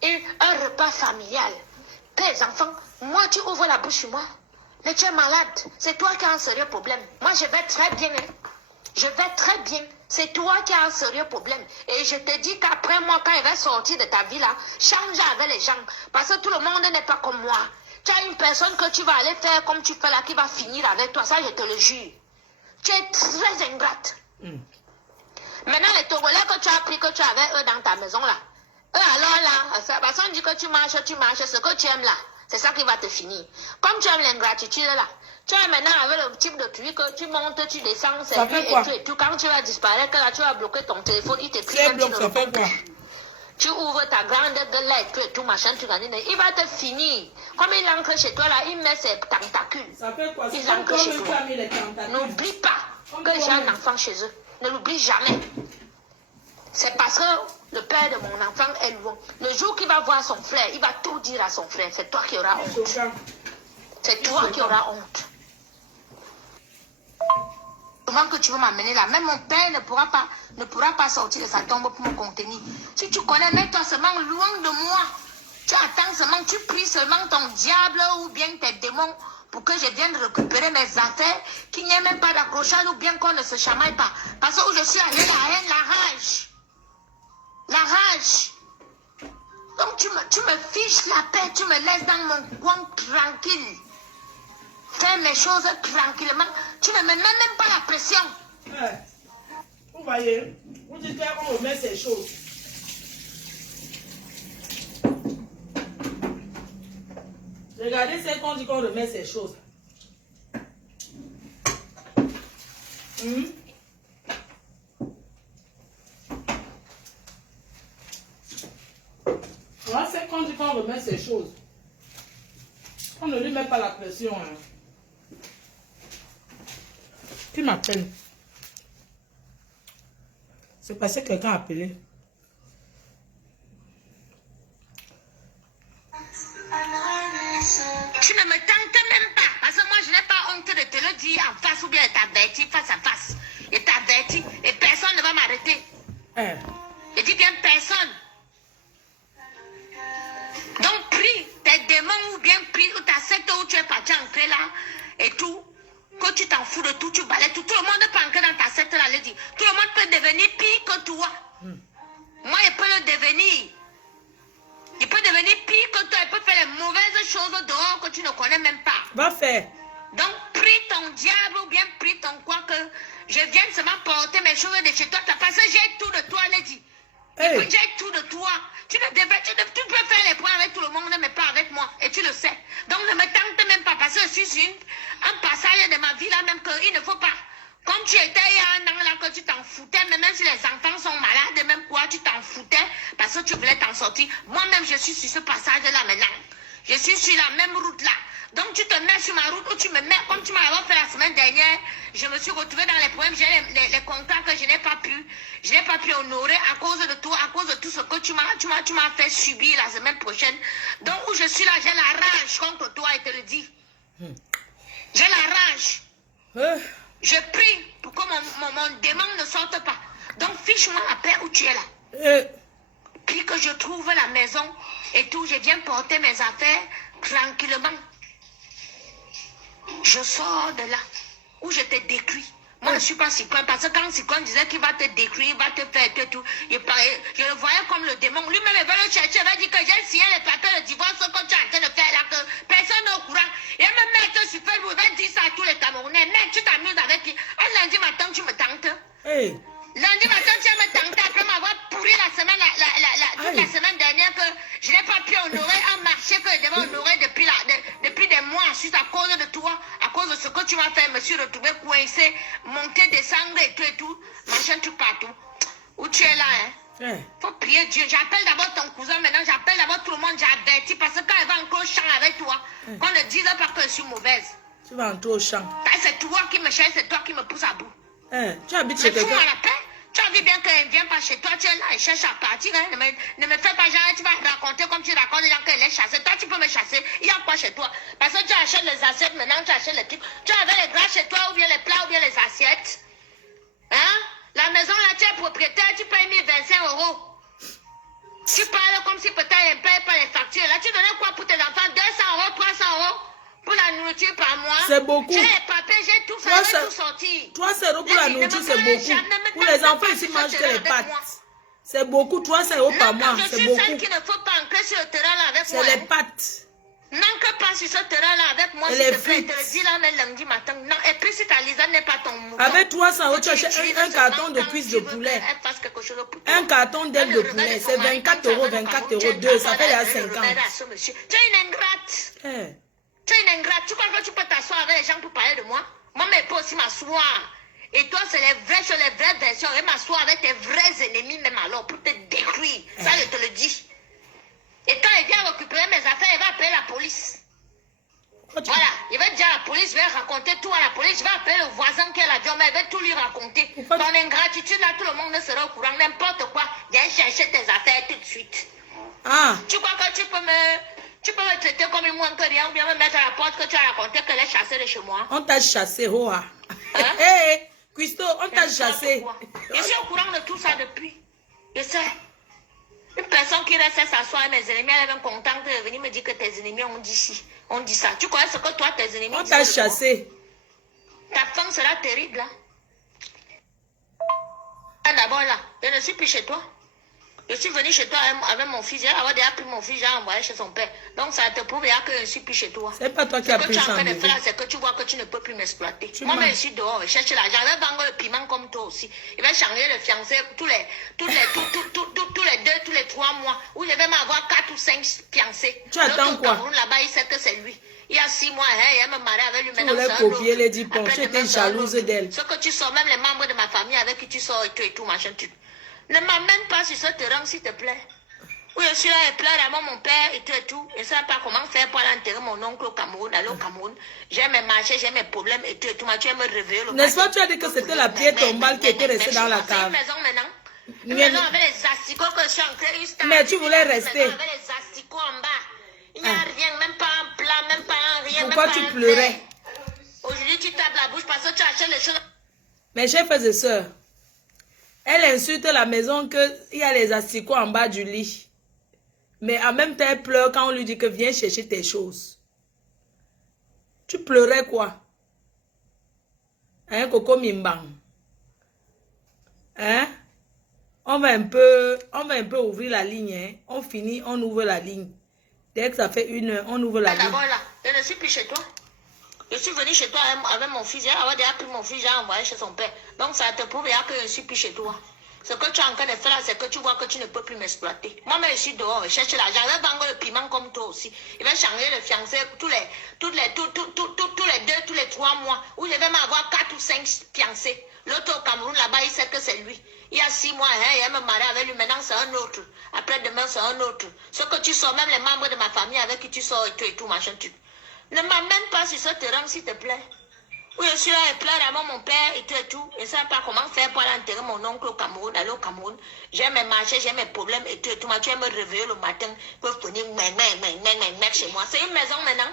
aient un repas familial. Les enfants, moi tu ouvres la bouche sur moi. Mais tu es malade. C'est toi qui as un sérieux problème. Moi je vais très bien. Hein. Je vais très bien. C'est toi qui as un sérieux problème. Et je te dis qu'après moi, quand il va sortir de ta vie là, change avec les gens. Parce que tout le monde n'est pas comme moi. Tu as une personne que tu vas aller faire comme tu fais là, qui va finir avec toi. Ça, je te le jure. Tu es très ingrate. Maintenant, les Togolais que tu as pris, que tu avais eux dans ta maison là. Eux alors là, parce qu'on dit que tu marches, ce que tu aimes là, c'est ça qui va te finir. Comme tu aimes l'ingratitude là, tu es maintenant avec le type de truc que tu montes, tu descends, c'est et tout. Quand tu vas disparaître, là, tu vas bloquer ton téléphone, il te crie. Ça fait quoi? Tu ouvres ta grande gueule et tout machin, tu gagnes. Il va te finir. Comme il entre chez toi là, il met ses tentacules. Ça fait quoi? Il entre chez toi. N'oublie pas que j'ai un enfant chez eux. Ne l'oublie jamais. C'est parce que le père de mon enfant est loin. Le jour qu'il va voir son frère, il va tout dire à son frère. C'est toi qui auras honte. C'est toi qui auras honte. Comment que tu veux m'amener là? Même mon père ne pourra pas sortir de sa tombe pour me contenir. Si tu connais, mets-toi seulement loin de moi. Tu attends seulement, tu pries seulement ton diable ou bien tes démons pour que je vienne récupérer mes affaires, qu'il n'y ait même pas d'accrochage ou bien qu'on ne se chamaille pas. Parce que où je suis allée, la haine, la rage. La rage. Donc tu me fiches la paix, tu me laisses dans mon coin tranquille. Faire mes choses tranquillement. Tu ne me mets même pas la pression. Vous voyez, vous dites qu'on remet ces choses. Regardez, c'est qu'on dit qu'on remet ces choses. Voilà, c'est qu'on dit qu'on remet ces choses. On ne lui met pas la pression. Hein. Qui m'appelle? C'est parce que quelqu'un a appelé. Tu ne me face ou bien je t'avertis face à face. Je t'avertis et personne ne va m'arrêter. Je dis bien personne. Donc prie tes démons ou bien prie ou ta secte où tu es parti entrer là et tout. Que tu t'en fous de tout, tu balais tout. Tout le monde peut entrer dans ta secte là, dit. Tout le monde peut devenir pire que toi. Moi, je peux le devenir. Il peut devenir pire que toi. Il peut faire les mauvaises choses dehors que tu ne connais même pas. Va faire. Donc, prie ton diable ou bien prie ton quoi que je vienne seulement porter mes choses de chez toi. Parce que j'ai tout de toi, Lady. Hey. J'ai tout de toi. Tu peux faire les points avec tout le monde, mais pas avec moi. Et tu le sais. Donc, ne me tente même pas parce que je suis un passage de ma vie là même qu'il ne faut pas. Comme tu étais il y a un an là que tu t'en foutais, mais même si les enfants sont malades, même quoi, tu t'en foutais parce que tu voulais t'en sortir. Moi-même, je suis sur ce passage là maintenant. Je suis sur la même route là. Donc tu te mets sur ma route ou tu me mets comme tu m'as fait la semaine dernière. Je me suis retrouvée dans les problèmes. J'ai les contrats que je n'ai pas pu honorer à cause de toi, à cause de tout ce que tu m'as fait subir la semaine prochaine. Donc où je suis là, j'ai la rage contre toi et te le dis. J'ai la rage. Je prie pour que mon démon ne sorte pas. Donc fiche-moi la paix où tu es là. Puis que je trouve la maison et tout, je viens porter mes affaires tranquillement. Je sors de là où je te détruis. Moi, je ne suis pas Sikon, parce que quand Sikon disait qu'il va te détruire, il va te faire tout, je le voyais comme le démon. Lui-même, il va le chercher, il va dire que j'ai signé les papiers de divorce que tu es en train de faire là, que personne n'est au courant. Il va me mettre sur Facebook, il va dire ça à tous les Camerounais. Mec, tu t'amuses avec qui? Un lundi matin, tu me tentes. Hey. Lundi matin, tu vas me tenter après m'avoir pourri la semaine, toute la semaine dernière que je n'ai pas pu honorer un marché que je devais honorer depuis des mois ensuite à cause de toi, à cause de ce que tu m'as fait. Je me suis retrouvé coincé, monter, descendre et tout, machin, tout partout. Où tu es là, hein? Faut prier Dieu. J'appelle d'abord ton cousin maintenant, j'appelle d'abord tout le monde, j'avertis parce que quand elle va encore au champ avec toi, qu'on ne dise pas que je suis mauvaise. Tu vas entrer au champ. C'est toi qui me cherche, c'est toi qui me pousse à bout. Tu habites chez quelqu'un. Tu as vu bien qu'elle ne vient pas chez toi, tu es là, elle cherche à partir. Hein? Ne me fais pas genre, tu vas raconter comme tu racontes les gens qu'elle est chassée. Toi, tu peux me chasser. Il y a quoi chez toi? Parce que tu achètes les assiettes, maintenant tu achètes les trucs. Tu avais les draps chez toi, ou bien les plats, ou bien les assiettes. Hein? La maison là, tu es propriétaire, tu payes 1025 €. Tu parles comme si peut-être elle ne paye pas les factures. Là, tu donnais quoi pour tes enfants? 200 €, 300 € pour la nourriture par mois. C'est beaucoup. J'ai les papiers, j'ai tout fait, j'ai tout sorti. 300 € pour la nourriture, c'est beaucoup. Pour les enfants ici, mangent que les pâtes. C'est beaucoup, 300 € par mois. C'est beaucoup. Je suis celle qui ne faut pas ancrer sur le terrain là avec moi. C'est les pâtes. N'ancre pas sur ce terrain là avec moi. Et s'il les te plaît. frites. Je te le dis là, mais lundi matin. Non, et puis si ta Lisa n'est pas ton mouton. Avec 300 €, tu achètes un carton de cuisses de poulet. Un carton d'aile de poulet. C'est 24 €, 24 € 2. Ça fait déjà 50. Tu es une ingrate. Tu es une ingrate. Tu crois que tu peux t'asseoir avec les gens pour parler de moi? Moi, mais peux aussi m'asseoir. Et toi, c'est les vraies versions. Et m'asseoir avec tes vrais ennemis, même alors, pour te détruire. Ça, je te le dis. Et quand il vient récupérer mes affaires, il va appeler la police. Voilà, il va dire à la police, je vais raconter tout à la police. Je vais appeler le voisin qui est là, mais il va tout lui raconter. Ton ingratitude, là, tout le monde ne sera au courant. N'importe quoi, viens chercher tes affaires tout de suite. Tu crois que tu peux me traiter comme une moins que rien ou bien me mettre à la porte que tu as raconté qu'elle est chassée de chez moi? On t'a chassé, Hoa. Christo, on t'a chassé. Je suis au courant de tout ça depuis. Je sais. Une personne qui reste s'asseoir avec mes ennemis, elle est même contente de venir me dire que tes ennemis ont dit ci, on dit ça. Tu connais ce que toi, tes ennemis On t'a chassé. Ta fin sera terrible, là. D'abord, là, je ne suis plus chez toi. Je suis venu chez toi avec mon fils. J'ai déjà pris mon fils, j'ai envoyé chez son père. Donc, ça te prouve que je ne suis plus chez toi. C'est pas toi qui as pris ça. Ce que tu es en train de faire, c'est que tu vois que tu ne peux plus m'exploiter. Moi, je suis dehors, je cherche l'argent. Je vais vendre le piment comme toi aussi. Il va changer le fiancé tous les 2, tous les 3 mois. Où je vais m'avoir 4 ou 5 fiancés. Tu attends quoi? Là-bas, il sait que c'est lui. Il y a 6 mois, il me marié avec lui. Tu voulais copier les diplômes. Tu étais jalouse d'elle. Ce que tu sors, même les membres de ma famille avec qui tu sors et tout, machin, tu. Ne m'amène pas sur ce terrain, s'il te plaît. Où je suis là et pleure à mon père et tout. Je ne sais pas comment faire pour aller enterrer mon oncle au Cameroun, aller au Cameroun. J'ai mes marchés, j'ai mes problèmes et tout. Tu vas me réveiller. N'est-ce pas, tu as dit que c'était la pierre tombale qui était restée dans la cave? C'est une maison maintenant. Une maison avec les asticots que je suis en train de... Mais tu voulais rester. Avec les asticots en bas. Il n'y a rien, même pas un plat, même pas un rien. Pourquoi tu pleurais? Aujourd'hui, tu tu tapes la bouche parce que tu achètes les choses. Mes chers frères et sœurs, elle insulte la maison qu'il y a les asticots en bas du lit. Mais en même temps, elle pleure quand on lui dit que viens chercher tes choses. Tu pleurais quoi? Hein, Coco Mimbang? Hein? On va un peu ouvrir la ligne. Hein? On finit, on ouvre la ligne. Dès que ça fait 1 heure, on ouvre la ligne. D'abord là, je ne suis plus chez toi. Je suis venue chez toi avec mon fils. J'ai déjà pris mon fils, j'ai envoyé chez son père. Donc ça te prouve que je ne suis plus chez toi. Ce que tu es en train de faire là, c'est que tu vois que tu ne peux plus m'exploiter. Moi-même, je suis dehors, je cherche l'argent. Je vais vendre le piment comme toi aussi. Je vais changer le fiancé tous les 2, tous les 3 mois. Ou je vais m'avoir 4 ou 5 fiancés. L'autre au Cameroun, là-bas, il sait que c'est lui. Il y a 6 mois, hein, il me marié avec lui. Maintenant, c'est un autre. Après demain, c'est un autre. Ce que tu sors, même les membres de ma famille avec qui tu sors et tout, machin, tu. Ne m'amène pas sur ce terrain, s'il te plaît. Oui, je suis là et pleure avant mon père et tout. Je ne sais pas comment faire pour aller enterrer mon oncle au Cameroun, aller au Cameroun. J'ai mes marchés, j'ai mes problèmes et tout. Moi, tu vas me réveiller le matin pour venir chez moi. C'est une maison maintenant.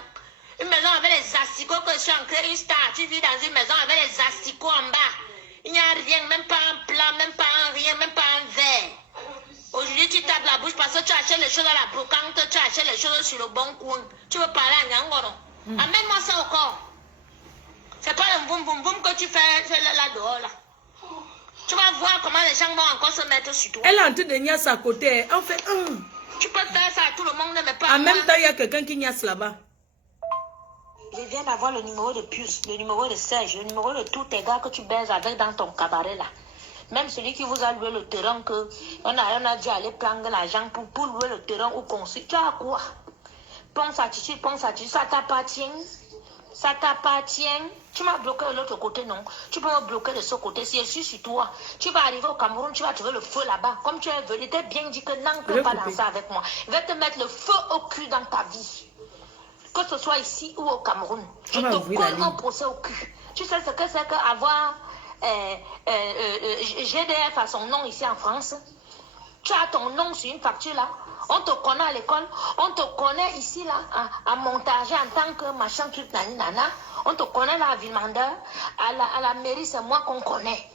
Une maison avec les asticots que je suis en train, une star. Tu vis dans une maison avec les asticots en bas. Il n'y a rien, même pas un plat, même pas un rien, même pas un verre. Aujourd'hui, tu tapes la bouche parce que tu achètes les choses à la brocante, tu achètes les choses sur le bon coin. Tu veux parler à Nyangono. Amène-moi ça au corps. C'est pas le boum boum boum que tu fais là dehors là. Tu vas voir comment les gens vont encore se mettre sur toi. Elle est en train de niasse à côté. On fait Tu peux faire ça à tout le monde, mais pas en même temps, il y a quelqu'un qui niasse là-bas. Je viens d'avoir le numéro de Pius, le numéro de Serge, le numéro de tous tes gars que tu baises avec dans ton cabaret là. Même celui qui vous a loué le terrain, que on a dû aller prendre l'argent pour louer le terrain ou construire. Tu as quoi? Pense attitude, ça t'appartient. Ça t'appartient. Tu m'as bloqué de l'autre côté, non? Tu peux me bloquer de ce côté. Si je suis sur toi, tu vas arriver au Cameroun, tu vas trouver le feu là-bas. Comme tu es venu, t'es bien dit que non, que pas danser avec moi. Je vais te mettre le feu au cul dans ta vie. Que ce soit ici ou au Cameroun. Je te colle un procès au cul. Tu sais ce que c'est qu'avoir GDF à son nom ici en France? Tu as ton nom sur une facture là. On te connaît à l'école. On te connaît ici là, à montager en tant que machin truc nani nana. On te connaît là à Villemandeur. À la mairie, c'est moi qu'on connaît.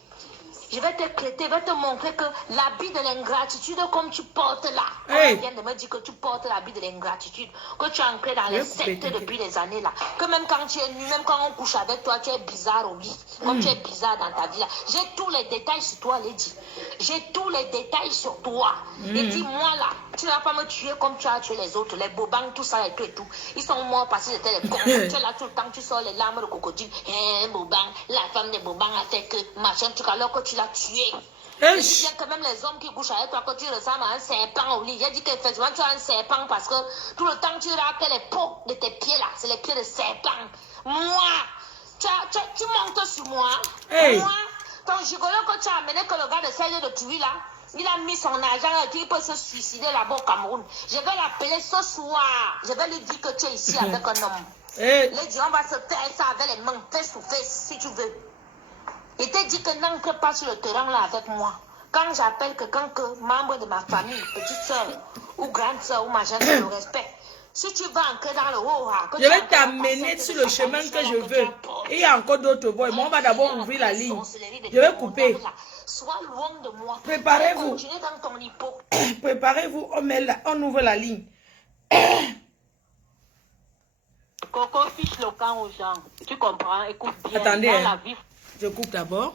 Je vais te traiter, je vais te montrer que l'habit de l'ingratitude comme tu portes là. On vient de me dire que tu portes l'habit de l'ingratitude, que tu es ancré dans les sectes depuis des années là. Que même quand tu es nu, même quand on couche avec toi, tu es bizarre au lit. Comme tu es bizarre dans ta vie là. J'ai tous les détails sur toi, Lady. J'ai tous les détails sur toi. Et dis-moi là, tu ne vas pas me tuer comme tu as tué les autres, les bobangs, tout ça et tout. Ils sont morts parce que c'était les cons. Tu es là tout le temps, tu sors les larmes de crocodile. Bobang, la femme de Bobang a fait que machin truc alors que tu l'as tué. Je dis bien que même les hommes qui couchent avec toi, que tu ressembles à un serpent au lit. J'ai dit qu'effectivement tu as un serpent parce que tout le temps tu rappelles les peaux de tes pieds là, c'est les pieds de serpent. Moi, tu montes sur moi. Moi, ton gigolo que tu as amené, que le gars de Serge de Tuvi là, il a mis son argent et qu'il peut se suicider là-bas au Cameroun. Je vais l'appeler ce soir. Je vais lui dire que tu es ici avec un homme. Les gens, on va se faire ça avec les mains, face to face, si tu veux. Il t'a dit que n'entre pas sur le terrain là avec moi. Quand j'appelle quelqu'un que membre de ma famille, petite soeur ou grande soeur ou machin, c'est le respect. Si tu vas entrer dans le haut, je vais t'amener sur le chemin que je veux. Et il y a encore d'autres voies. Moi, on va d'abord ouvrir la ligne. Je vais couper. Sois loin de moi. Préparez-vous. Préparez-vous. On ouvre la ligne. Coco fiche le camp aux gens. Tu comprends? Écoute bien. Attendez. Dans la vie... Je coupe d'abord.